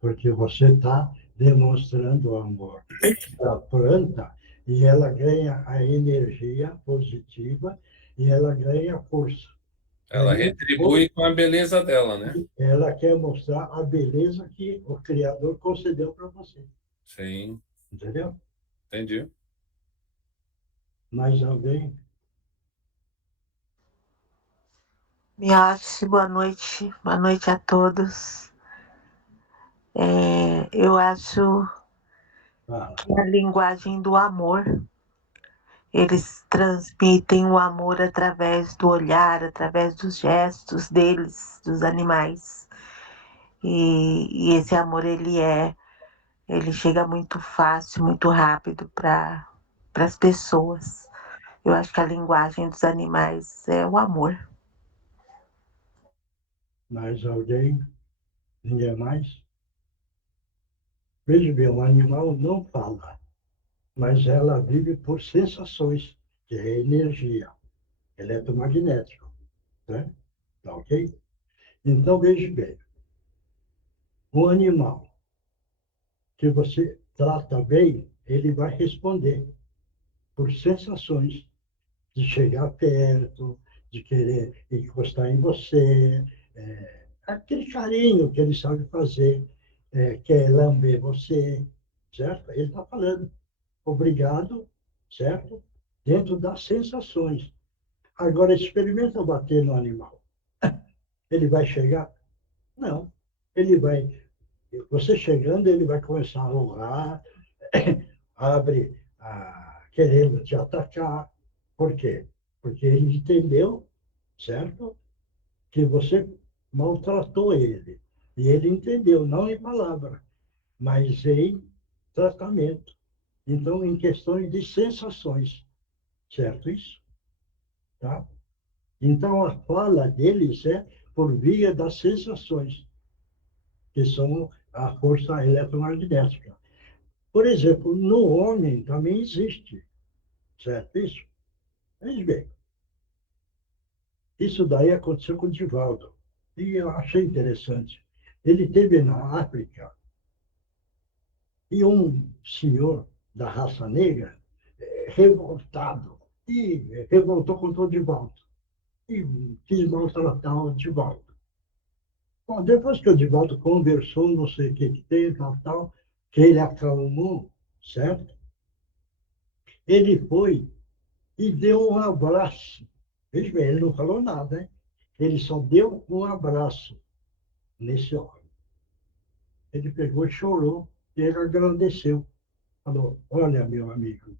Porque você está demonstrando o amor da planta e ela ganha a energia positiva e ela ganha força. Ela retribui com a beleza dela, né? Ela quer mostrar a beleza que o Criador concedeu para você. Sim, Entendeu? entendi. Mais alguém? Miotti, boa noite a todos. Eu acho Fala. que a linguagem do amor, eles transmitem o amor através do olhar, através dos gestos deles, dos animais. E esse amor, ele chega muito fácil, muito rápido para as pessoas. Eu acho que a linguagem dos animais é o amor. Mais alguém? Ninguém mais? Veja bem, o animal não fala, mas ela vive por sensações, que é energia eletromagnética, né? Tá ok? Então, veja bem, o animal que você trata bem, ele vai responder por sensações de chegar perto, de querer encostar em você, aquele carinho que ele sabe fazer, quer lamber você, certo? Ele está falando, obrigado, certo? Dentro das sensações. Agora, experimenta bater no animal. Ele vai chegar? Não. Ele vai, você chegando, ele vai começar a rolar, abre, querendo te atacar. Por quê? Porque ele entendeu, certo? Que você maltratou ele. E ele entendeu, não em palavra, mas em tratamento. Então, em questões de sensações, certo isso? Tá? Então, a fala deles é por via das sensações, que são a força eletromagnética. Por exemplo, no homem também existe, certo isso? Veja bem, isso daí aconteceu com o Divaldo. E eu achei interessante. Ele teve na África e um senhor da raça negra revoltado e revoltou contra o Divaldo e quis maltratar o Divaldo. Bom, depois que o Divaldo conversou, não sei o que tem, tal, que ele acalmou, certo? Ele foi e deu um abraço. Veja bem, ele não falou nada, hein? Ele só deu um abraço nesse homem. Ele pegou e chorou, e ele agradeceu. Falou, olha, meu amigo,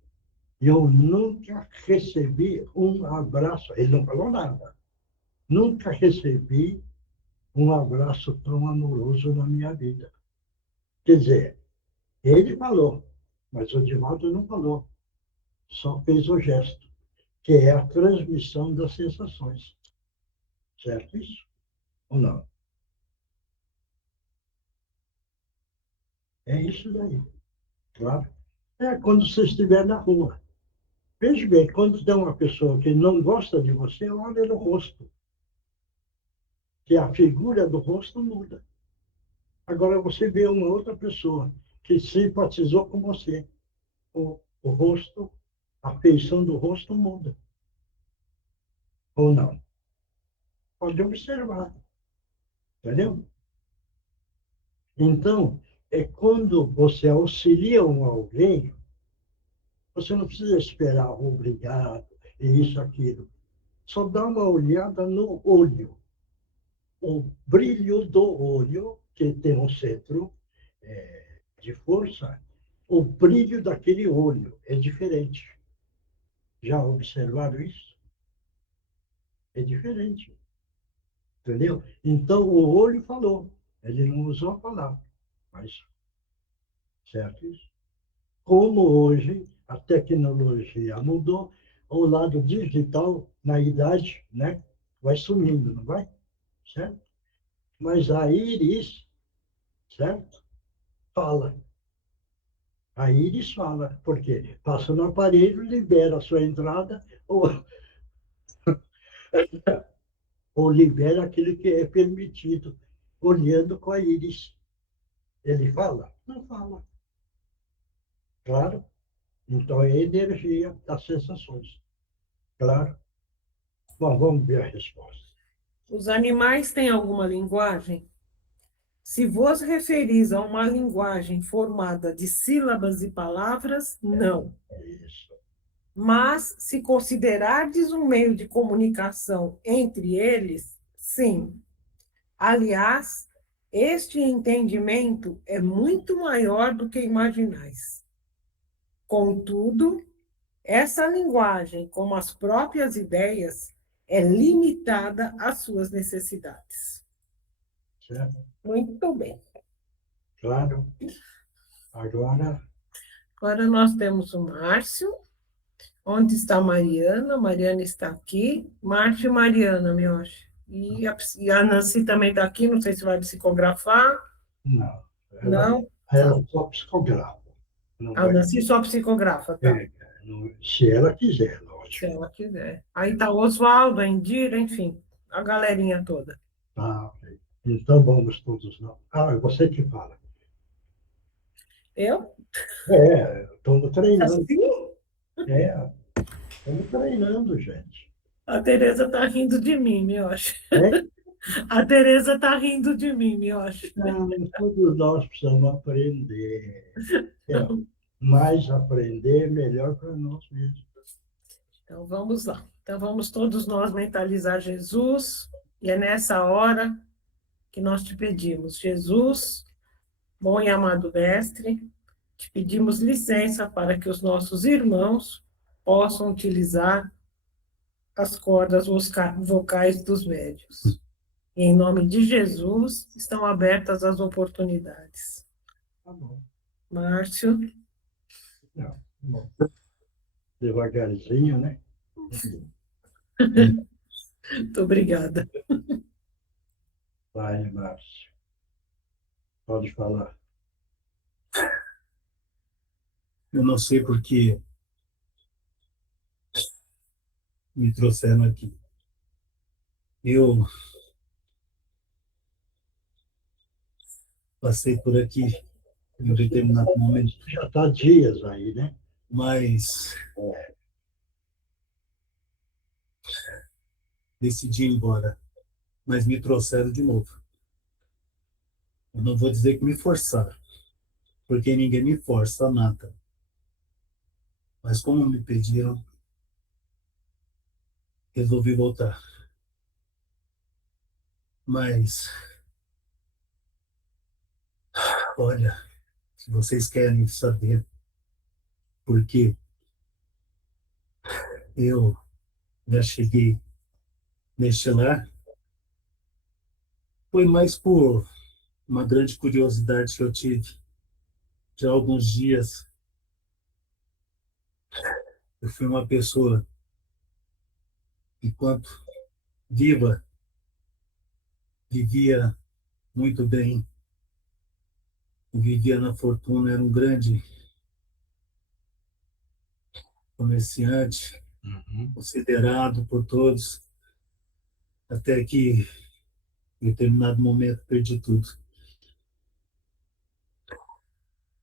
eu nunca recebi um abraço. Ele não falou nada. Nunca recebi um abraço tão amoroso na minha vida. Quer dizer, ele falou, mas o Divaldo não falou. Só fez o gesto, que é a transmissão das sensações. Certo isso? Ou não? É isso daí, claro. É quando você estiver na rua. Veja bem, quando tem uma pessoa que não gosta de você, olha no rosto. Que a figura do rosto muda. Agora você vê uma outra pessoa que simpatizou com você. O rosto, a feição do rosto muda. Ou não? Pode observar. Entendeu? Então, é quando você auxilia alguém, você não precisa esperar obrigado, e isso, aquilo. Só dá uma olhada no olho. O brilho do olho, que tem um centro de força, o brilho daquele olho é diferente. Já observaram isso? É diferente. Entendeu? Então, o olho falou. Ele não usou a palavra. Mas, certo isso? Como hoje a tecnologia mudou, o lado digital, na idade, né, vai sumindo, não vai? Certo? Mas a íris, certo? Fala. A íris fala. Por quê? Passa no aparelho, libera a sua entrada, ou libera aquilo que é permitido, olhando com a íris. Ele fala? Não fala. Claro. Então é a energia das sensações. Claro. Bom, vamos ver a resposta. Os animais têm alguma linguagem? Se vos referis a uma linguagem formada de sílabas e palavras, não. Isso. Mas, se considerardes um meio de comunicação entre eles, sim. Aliás, este entendimento é muito maior do que imaginais. Contudo, essa linguagem, como as próprias ideias, é limitada às suas necessidades. Certo? Muito bem. Claro. Agora, Nós temos o Márcio. Onde está a Mariana? Mariana está aqui. Márcio e Mariana, meu acho. E a Nancy também está aqui, não sei se vai psicografar. não. Não? Ela só psicografa. Não A vai, Nancy só psicografa, tá? se ela quiser, lógico. Se ela quiser. Aí está o Oswaldo, a Indira, enfim, a galerinha toda. Ah, ok. Então vamos todos nós. Ah, é você que fala. Eu? Estamos treinando. Assim? Estamos treinando, gente. A Tereza está rindo de mim, eu acho. É? A Tereza está rindo de mim, eu acho. Não, todos nós precisamos aprender. Mais aprender, melhor para nós mesmos. Então, vamos lá. Então, vamos todos nós mentalizar Jesus, e é nessa hora que nós te pedimos, Jesus, bom e amado Mestre, te pedimos licença para que os nossos irmãos possam utilizar as cordas vocais dos médios. E, em nome de Jesus, estão abertas as oportunidades. Tá bom. Márcio. Não, tá bom. Devagarzinho, né? Muito obrigada. Vai, Márcio. Pode falar. Eu não sei por que me trouxeram aqui. Eu passei por aqui em um determinado momento. Já está dias aí, né? Mas decidi ir embora. Mas me trouxeram de novo. Eu não vou dizer que me forçaram, porque ninguém me força a nada. Mas como me pediram, resolvi voltar. Mas, olha, se vocês querem saber por que eu já cheguei neste lar, foi mais por uma grande curiosidade que eu tive. Já há alguns dias, eu fui uma pessoa, enquanto viva, vivia muito bem, vivia na fortuna, era um grande comerciante, considerado por todos, até que, em determinado momento, perdi tudo.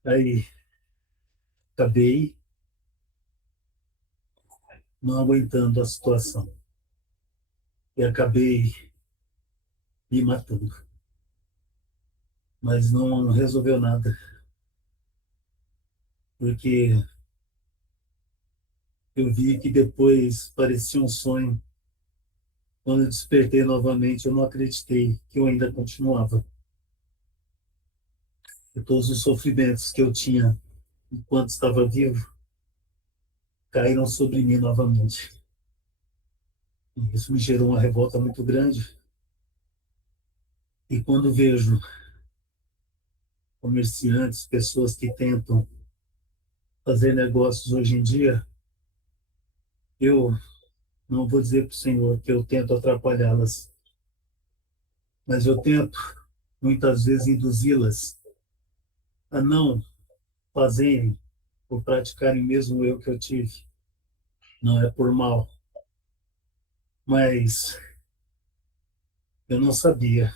Aí, acabei não aguentando a situação e acabei me matando. Mas não resolveu nada, porque eu vi que depois parecia um sonho. Quando eu despertei novamente, eu não acreditei que eu ainda continuava. E todos os sofrimentos que eu tinha enquanto estava vivo caíram sobre mim novamente. E isso me gerou uma revolta muito grande. E quando vejo comerciantes, pessoas que tentam fazer negócios hoje em dia, eu não vou dizer para o Senhor que eu tento atrapalhá-las, mas eu tento, muitas vezes, induzi-las a não fazerem ou praticarem mesmo o erro que eu tive. Não é por mal, mas eu não sabia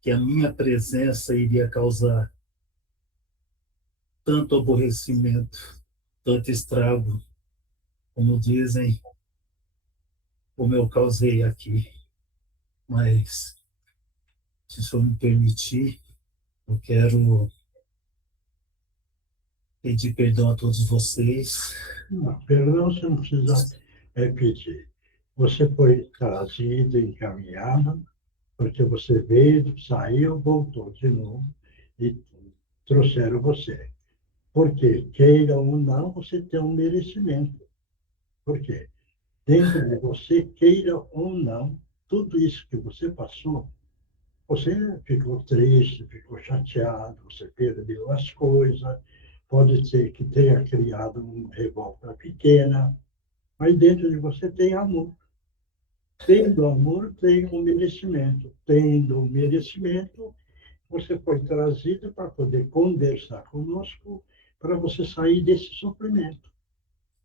que a minha presença iria causar tanto aborrecimento, tanto estrago, como dizem, como eu causei aqui. Mas se o senhor me permitir, eu quero pedir perdão a todos vocês. Não, perdão você não precisa pedir. Você foi trazido, encaminhado, porque você veio, saiu, voltou de novo e trouxeram você. Porque, queira ou não, você tem um merecimento. Por quê? Dentro de você, queira ou não, tudo isso que você passou, você ficou triste, ficou chateado, você perdeu as coisas, pode ser que tenha criado uma revolta pequena, mas dentro de você tem amor. Tendo amor, tem um merecimento. Tendo um merecimento, você foi trazido para poder conversar conosco, para você sair desse sofrimento.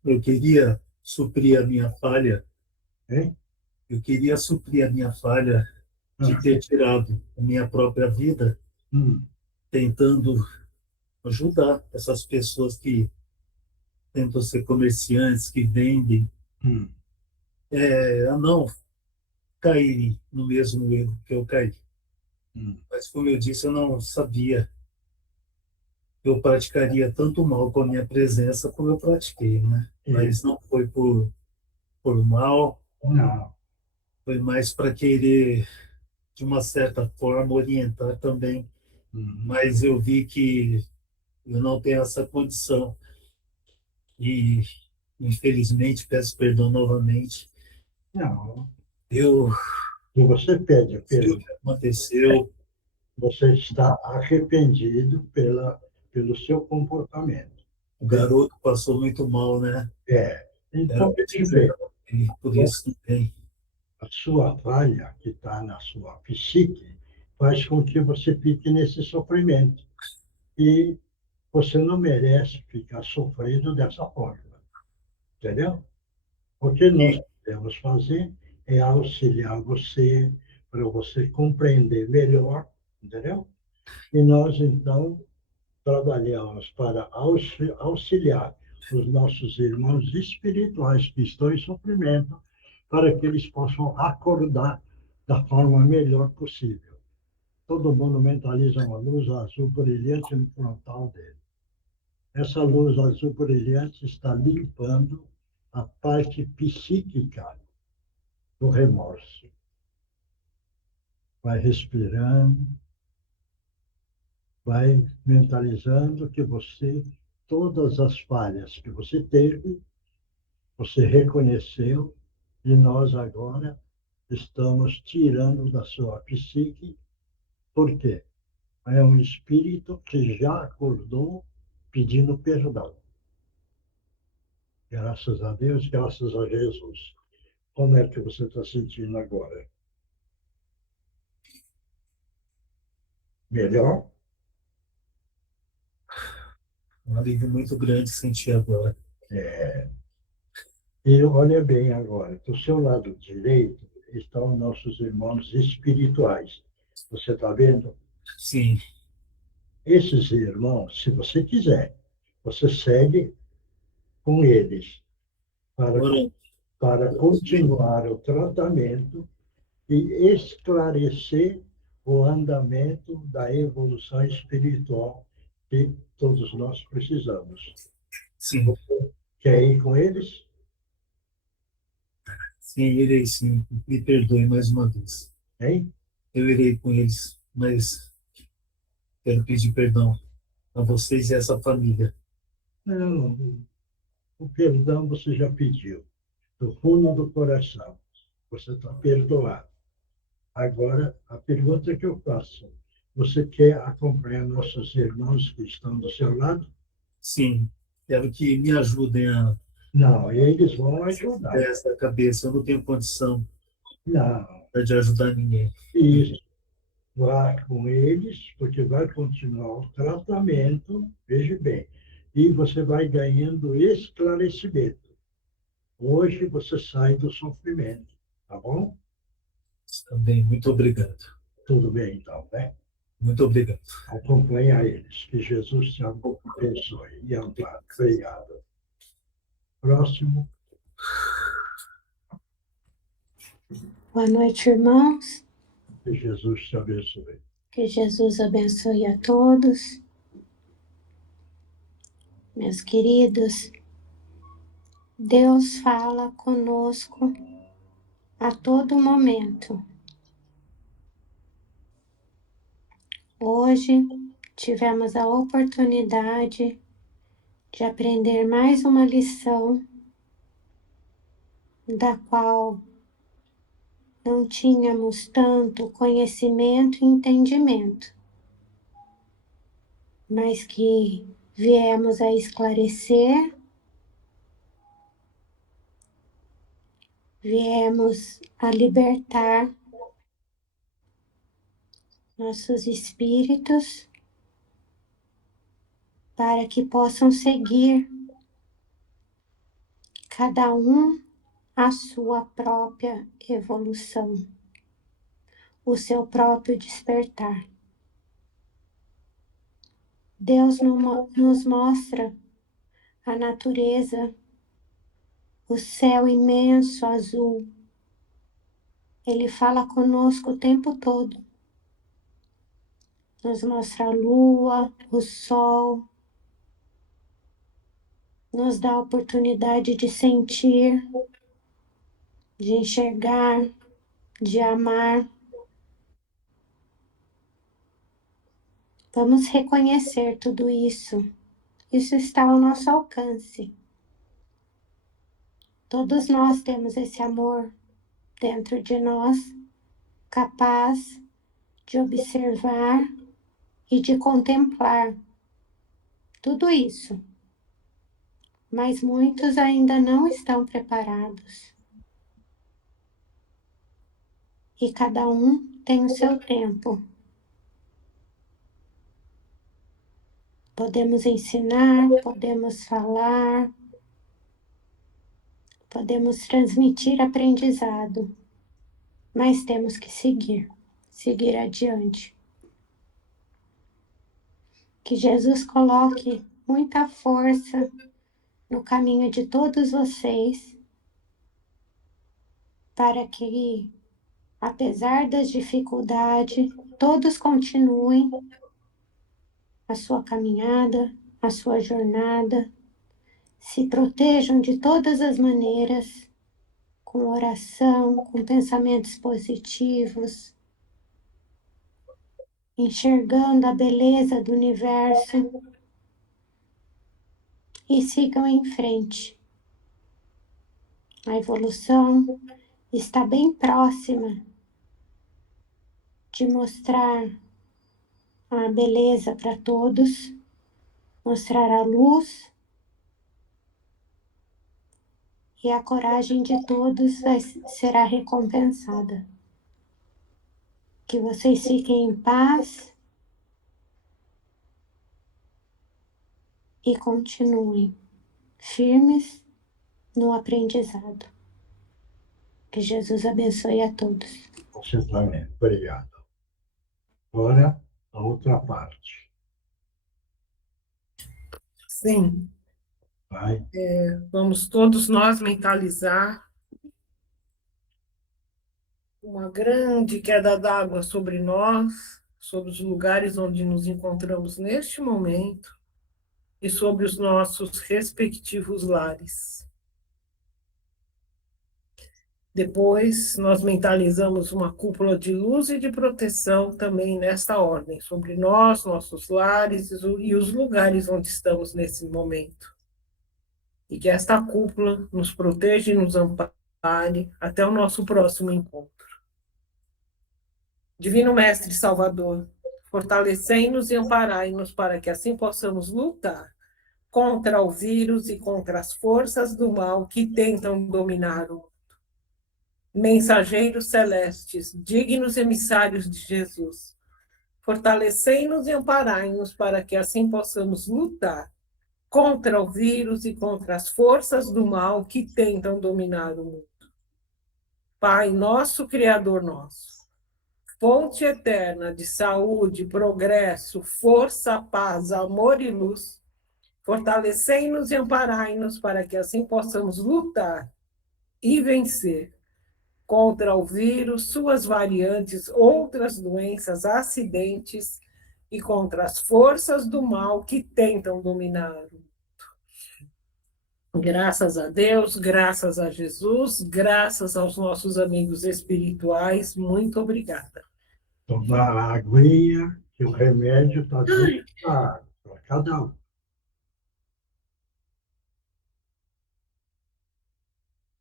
Eu queria suprir a minha falha. Hein? Eu queria suprir a minha falha de ter tirado a minha própria vida, tentando ajudar essas pessoas que tentam ser comerciantes, que vendem, a não caírem no mesmo erro que eu caí. Mas, como eu disse, eu não sabia que eu praticaria tanto mal com a minha presença como eu pratiquei, né? Mas não foi por mal, não. Foi mais para querer, de uma certa forma, orientar também. Mas eu vi que eu não tenho essa condição. E, infelizmente, peço perdão novamente. Não. E você pede perdão. O que aconteceu? Você está arrependido pelo seu comportamento. O garoto passou muito mal, né? Então, por isso também. A sua falha, que está na sua psique, faz com que você fique nesse sofrimento. E você não merece ficar sofrendo dessa forma. Entendeu? O que nós podemos fazer é auxiliar você, para você compreender melhor, entendeu? E nós, então, trabalhamos para auxiliar os nossos irmãos espirituais que estão em sofrimento, para que eles possam acordar da forma melhor possível. Todo mundo mentaliza uma luz azul brilhante no frontal dele. Essa luz azul brilhante está limpando a parte psíquica do remorso. Vai respirando, vai mentalizando que você, todas as falhas que você teve, você reconheceu, e nós agora estamos tirando da sua psique. Por quê? É um espírito que já acordou pedindo perdão. Graças a Deus, graças a Jesus. Como é que você está sentindo agora? Melhor? Um alívio muito grande sentir agora. E olha bem agora, do seu lado direito estão nossos irmãos espirituais. Você está vendo? Sim. Esses irmãos, se você quiser, você segue com eles para continuar o tratamento e esclarecer o andamento da evolução espiritual que todos nós precisamos. Sim. Você quer ir com eles? Sim, irei sim. Me perdoe mais uma vez. Hein? Eu irei com eles, mas quero pedir perdão a vocês e a essa família. Não, o perdão você já pediu, do fundo do coração. Você está perdoado. Agora, a pergunta que eu faço, você quer acompanhar nossos irmãos que estão do seu lado? Sim, quero que me ajudem a... Não, eles vão ajudar. Essa cabeça, eu não tenho condição não. De ajudar ninguém. Isso. Vá com eles, porque vai continuar o tratamento, veja bem, e você vai ganhando esclarecimento. Hoje você sai do sofrimento, tá bom? Está bem, muito obrigado. Tudo bem, então, né? Muito obrigado. Acompanha eles. Que Jesus te abençoe e ampare. Obrigado. Próximo. Boa noite, irmãos. Que Jesus te abençoe. Que Jesus abençoe a todos. Meus queridos, Deus fala conosco a todo momento. Hoje tivemos a oportunidade de aprender mais uma lição da qual não tínhamos tanto conhecimento e entendimento, mas que viemos a esclarecer, viemos a libertar nossos espíritos para que possam seguir cada um a sua própria evolução, o seu próprio despertar. Deus nos mostra a natureza, o céu imenso azul. Ele fala conosco o tempo todo. Nos mostra a lua, o sol, nos dá a oportunidade de sentir, de enxergar, de amar. Vamos reconhecer tudo isso. Isso está ao nosso alcance. Todos nós temos esse amor dentro de nós, capaz de observar e de contemplar tudo isso. Mas muitos ainda não estão preparados. E cada um tem o seu tempo. Podemos ensinar, podemos falar, podemos transmitir aprendizado, mas temos que seguir adiante. Que Jesus coloque muita força no caminho de todos vocês, para que, apesar das dificuldades, todos continuem a sua caminhada, a sua jornada, se protejam de todas as maneiras, com oração, com pensamentos positivos, enxergando a beleza do universo, e sigam em frente. A evolução está bem próxima de mostrar a beleza para todos, mostrar a luz, e a coragem de todos será recompensada. Que vocês fiquem em paz e continuem firmes no aprendizado. Que Jesus abençoe a todos. Você também. Obrigado. Agora, a outra parte. Sim. Vai. Vamos todos nós mentalizar uma grande queda d'água sobre nós, sobre os lugares onde nos encontramos neste momento e sobre os nossos respectivos lares. Depois, nós mentalizamos uma cúpula de luz e de proteção também nesta ordem, sobre nós, nossos lares e os lugares onde estamos nesse momento. E que esta cúpula nos proteja e nos ampare até o nosso próximo encontro. Divino Mestre Salvador, fortalecei-nos e amparai-nos para que assim possamos lutar contra o vírus e contra as forças do mal que tentam dominar o mundo. Mensageiros celestes, dignos emissários de Jesus, fortalecei-nos e amparai-nos para que assim possamos lutar contra o vírus e contra as forças do mal que tentam dominar o mundo. Pai nosso, Criador nosso, fonte eterna de saúde, progresso, força, paz, amor e luz, fortalecei-nos e amparai-nos para que assim possamos lutar e vencer contra o vírus, suas variantes, outras doenças, acidentes e contra as forças do mal que tentam dominar o mundo. Graças a Deus, graças a Jesus, graças aos nossos amigos espirituais, muito obrigada. Tomar a aguinha, que o remédio está dentro da água, para cada um.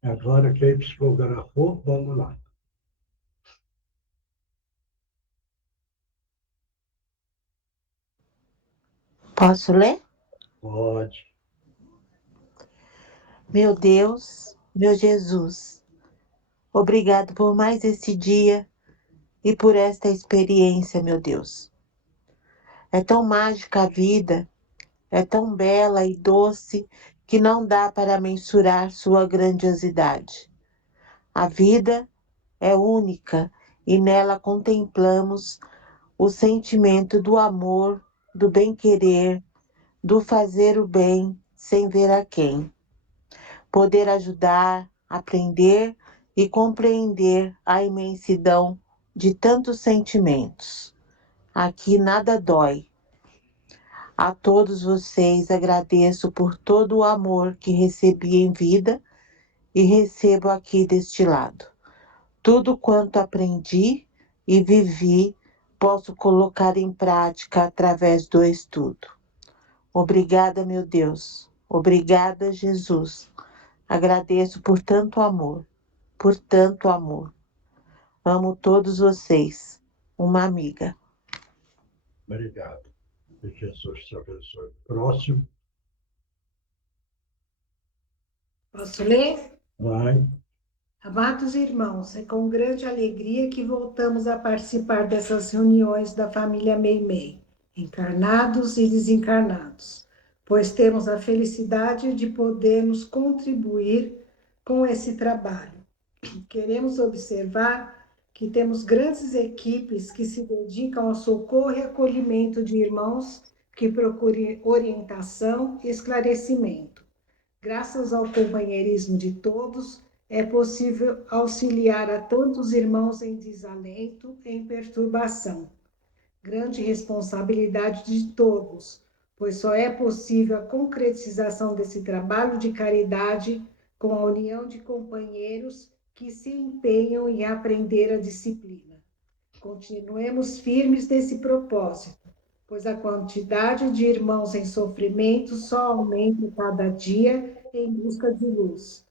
Agora, quem psicografou, vamos lá. Posso ler? Pode. Meu Deus, meu Jesus, obrigado por mais esse dia e por esta experiência, meu Deus. É tão mágica a vida, é tão bela e doce que não dá para mensurar sua grandiosidade. A vida é única e nela contemplamos o sentimento do amor, do bem-querer, do fazer o bem sem ver a quem. Poder ajudar, aprender e compreender a imensidão de tantos sentimentos. Aqui nada dói. A todos vocês agradeço por todo o amor que recebi em vida e recebo aqui deste lado. Tudo quanto aprendi e vivi, posso colocar em prática através do estudo. Obrigada, meu Deus. Obrigada, Jesus. Agradeço por tanto amor, por tanto amor. Amo todos vocês. Uma amiga. Obrigado. Que Jesus te abençoe. Próximo. Posso ler? Vai. Amados irmãos, é com grande alegria que voltamos a participar dessas reuniões da família Meimei, encarnados e desencarnados, pois temos a felicidade de podermos contribuir com esse trabalho. Queremos observar que temos grandes equipes que se dedicam ao socorro e acolhimento de irmãos que procuram orientação e esclarecimento. Graças ao companheirismo de todos, é possível auxiliar a tantos irmãos em desalento, em perturbação. Grande responsabilidade de todos, pois só é possível a concretização desse trabalho de caridade com a união de companheiros que se empenham em aprender a disciplina. Continuemos firmes nesse propósito, pois a quantidade de irmãos em sofrimento só aumenta cada dia em busca de luz.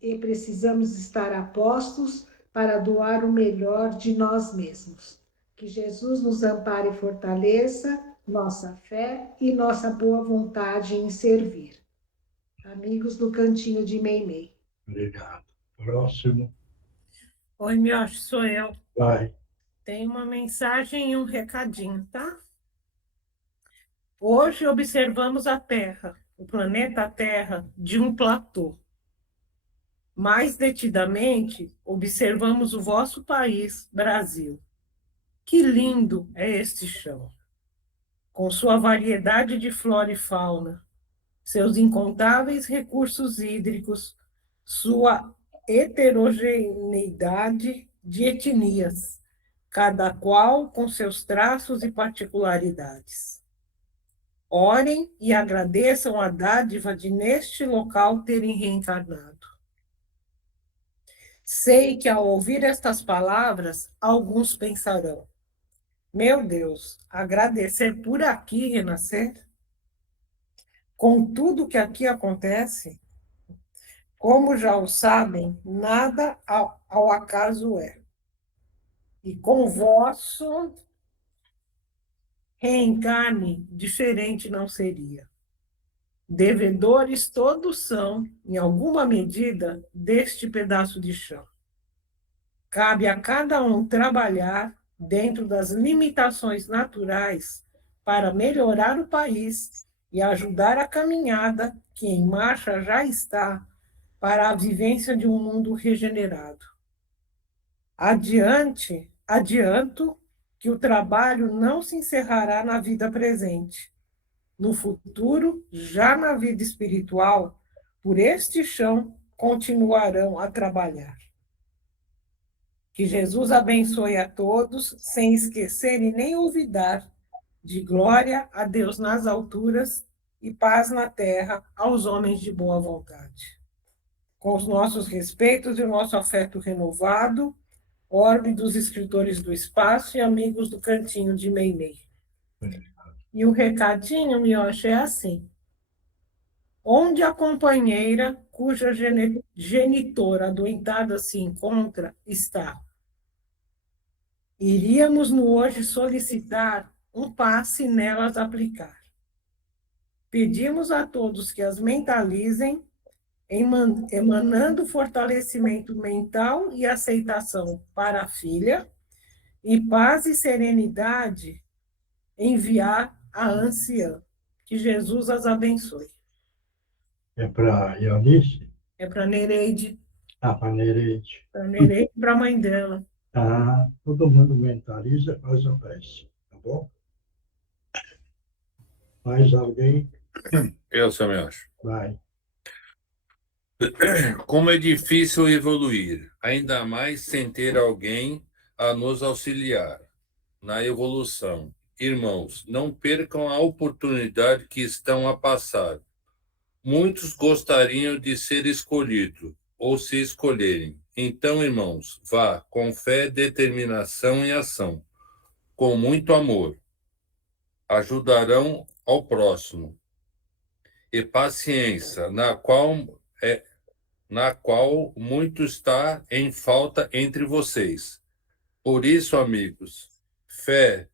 E precisamos estar a postos para doar o melhor de nós mesmos. Que Jesus nos ampare e fortaleça nossa fé e nossa boa vontade em servir. Amigos do Cantinho de Meimei. Obrigado. Próximo. Oi, Mioche, sou eu. Vai. Tem uma mensagem e um recadinho, tá? Hoje observamos a Terra, o planeta Terra, de um platô. Mais detidamente, observamos o vosso país, Brasil. Que lindo é este chão! Com sua variedade de flora e fauna, seus incontáveis recursos hídricos, sua heterogeneidade de etnias, cada qual com seus traços e particularidades. Orem e agradeçam a dádiva de neste local terem reencarnado. Sei que ao ouvir estas palavras, alguns pensarão: meu Deus, agradecer por aqui renascer? Com tudo que aqui acontece? Como já o sabem, nada ao acaso é. E com o vosso reencarne, diferente não seria. Devedores todos são, em alguma medida, deste pedaço de chão. Cabe a cada um trabalhar dentro das limitações naturais para melhorar o país e ajudar a caminhada que em marcha já está para a vivência de um mundo regenerado. Adianto que o trabalho não se encerrará na vida presente. No futuro, já na vida espiritual, por este chão continuarão a trabalhar. Que Jesus abençoe a todos, sem esquecer e nem olvidar de glória a Deus nas alturas e paz na terra aos homens de boa vontade. Com os nossos respeitos e o nosso afeto renovado, orbe dos escritores do espaço e amigos do cantinho de Meimei. E o recadinho, Miocha, é assim. Onde a companheira cuja genitora adoentada se encontra está. Iríamos no hoje solicitar um passe nelas aplicar. Pedimos a todos que as mentalizem, emanando fortalecimento mental e aceitação para a filha, e paz e serenidade enviar a anciã. Que Jesus as abençoe. É para Eunice? É para Nereide. Para Nereide. Para Nereide e para a mãe dela. Todo mundo mentaliza, faz a prece, tá bom? Mais alguém? Eu também acho. Vai. Como é difícil evoluir, ainda mais sem ter alguém a nos auxiliar na evolução. Irmãos, não percam a oportunidade que estão a passar. Muitos gostariam de ser escolhidos, ou se escolherem. Então, irmãos, vá com fé, determinação e ação, com muito amor. Ajudarão ao próximo. E paciência, na qual muito está em falta entre vocês. Por isso, amigos, fé,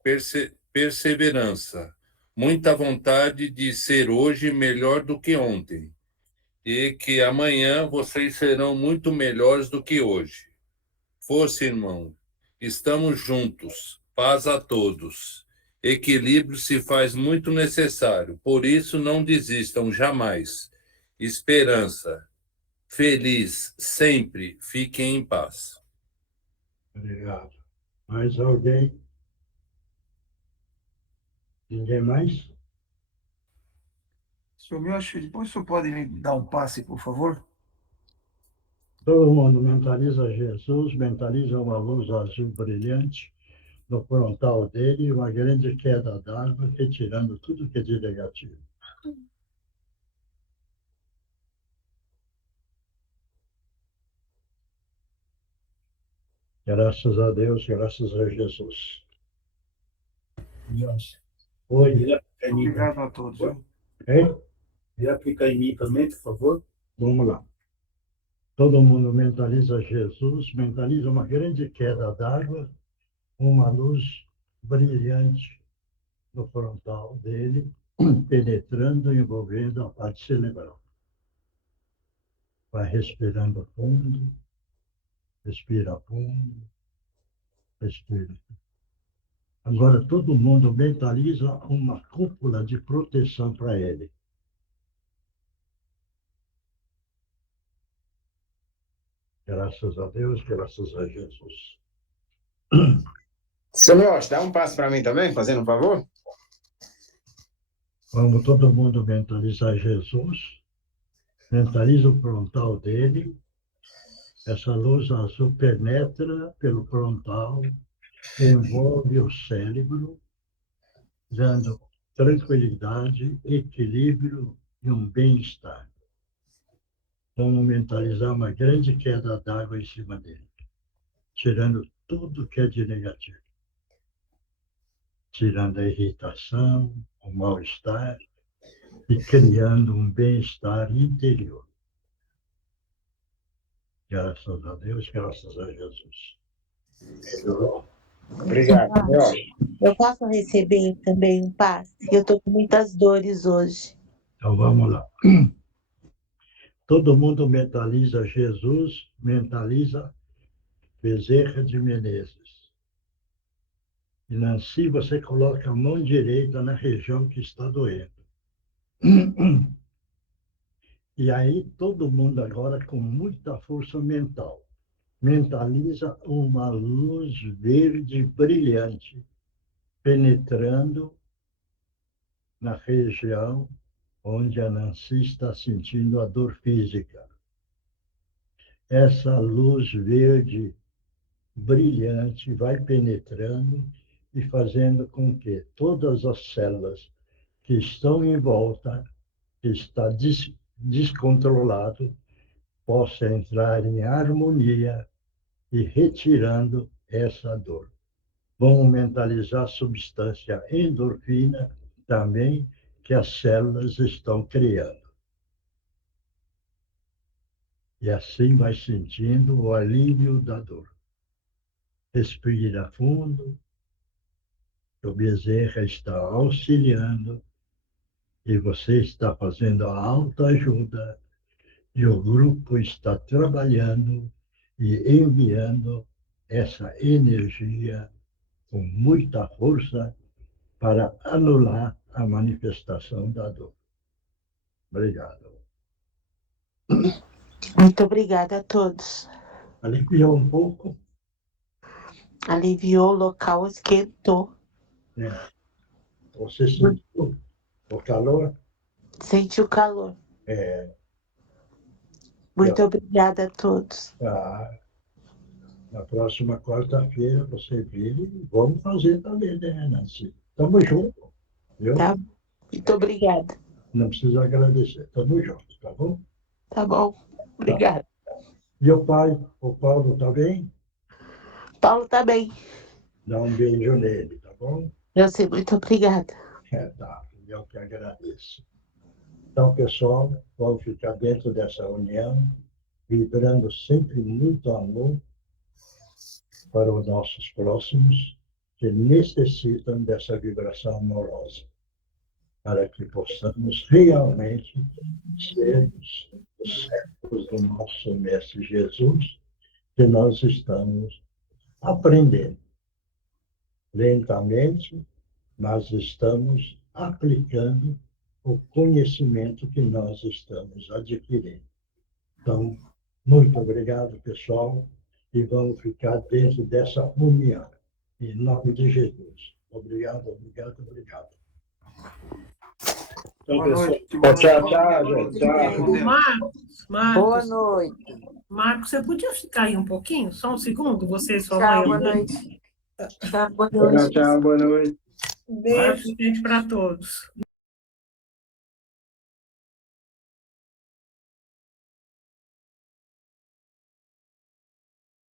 perseverança, muita vontade de ser hoje melhor do que ontem, e que amanhã vocês serão muito melhores do que hoje. Força, irmão, estamos juntos, paz a todos. Equilíbrio se faz muito necessário, por isso não desistam jamais. Esperança, feliz, sempre, fiquem em paz. Obrigado. Mais alguém? Ninguém mais? Senhor Miocha, depois o senhor pode me dar um passe, por favor? Todo mundo mentaliza Jesus, mentaliza uma luz azul brilhante no frontal dele e uma grande queda d'água retirando tudo que é de negativo. Graças a Deus, graças a Jesus. Oi. Obrigado a todos. Hein? Quer aplicar em mim também, por favor? Vamos lá. Todo mundo mentaliza Jesus, mentaliza uma grande queda d'água, uma luz brilhante no frontal dele, penetrando e envolvendo a parte cerebral. Vai respirando fundo, respira fundo, respira. Agora todo mundo mentaliza uma cúpula de proteção para ele. Graças a Deus, graças a Jesus. Seu Miocha, dá um passo para mim também, fazendo um favor? Vamos todo mundo mentalizar Jesus, mentaliza o frontal dele, essa luz azul penetra pelo frontal, envolve o cérebro, dando tranquilidade, equilíbrio e um bem-estar. Vamos mentalizar uma grande queda d'água em cima dele, tirando tudo que é de negativo. Tirando a irritação, o mal-estar e criando um bem-estar interior. Graças a Deus, graças a Jesus. Obrigado. Eu posso receber também um passe? Eu estou com muitas dores hoje. Então vamos lá. Todo mundo mentaliza Jesus, mentaliza Bezerra de Menezes. E Nancy, você coloca a mão direita na região que está doendo. E aí todo mundo agora com muita força mental. Mentaliza uma luz verde brilhante, penetrando na região onde a Nancy está sentindo a dor física. Essa luz verde brilhante vai penetrando e fazendo com que todas as células que estão em volta, que está descontrolado, possa entrar em harmonia e retirando essa dor. Vamos mentalizar a substância endorfina também que as células estão criando. E assim vai sentindo o alívio da dor. Respira fundo, o Bezerra está auxiliando e você está fazendo a autoajuda e o grupo está trabalhando e enviando essa energia com muita força para anular a manifestação da dor. Obrigado. Muito obrigada a todos. Aliviou um pouco? Aliviou, o local esquentou. Você sentiu o calor? Sente o calor. Muito obrigada a todos. Na próxima quarta-feira você vira e vamos fazer também, né, Nancy? Tamo junto. Viu? Tá. Muito obrigada. Não precisa agradecer. Tamo junto, tá bom? Tá bom. Obrigada. Tá. E o pai, o Paulo, tá bem? Paulo tá bem. Dá um beijo nele, tá bom? Eu sei, muito obrigada. Tá. Eu que agradeço. Então, pessoal, vamos ficar dentro dessa união, vibrando sempre muito amor para os nossos próximos que necessitam dessa vibração amorosa, para que possamos realmente ser os servos do nosso Mestre Jesus, que nós estamos aprendendo. Lentamente, mas estamos aplicando o conhecimento que nós estamos adquirindo. Então, muito obrigado, pessoal, e vamos ficar dentro dessa união. Em nome de Jesus. Obrigado, obrigado, obrigado. Então, pessoal, Tchau, gente. Tchau. Marcos, Boa noite. Marcos, você podia ficar aí um pouquinho? Só um segundo, você e sua Tchau, mãe. boa noite. Tchau, boa noite. Tchau, boa noite. Beijo, gente, para todos.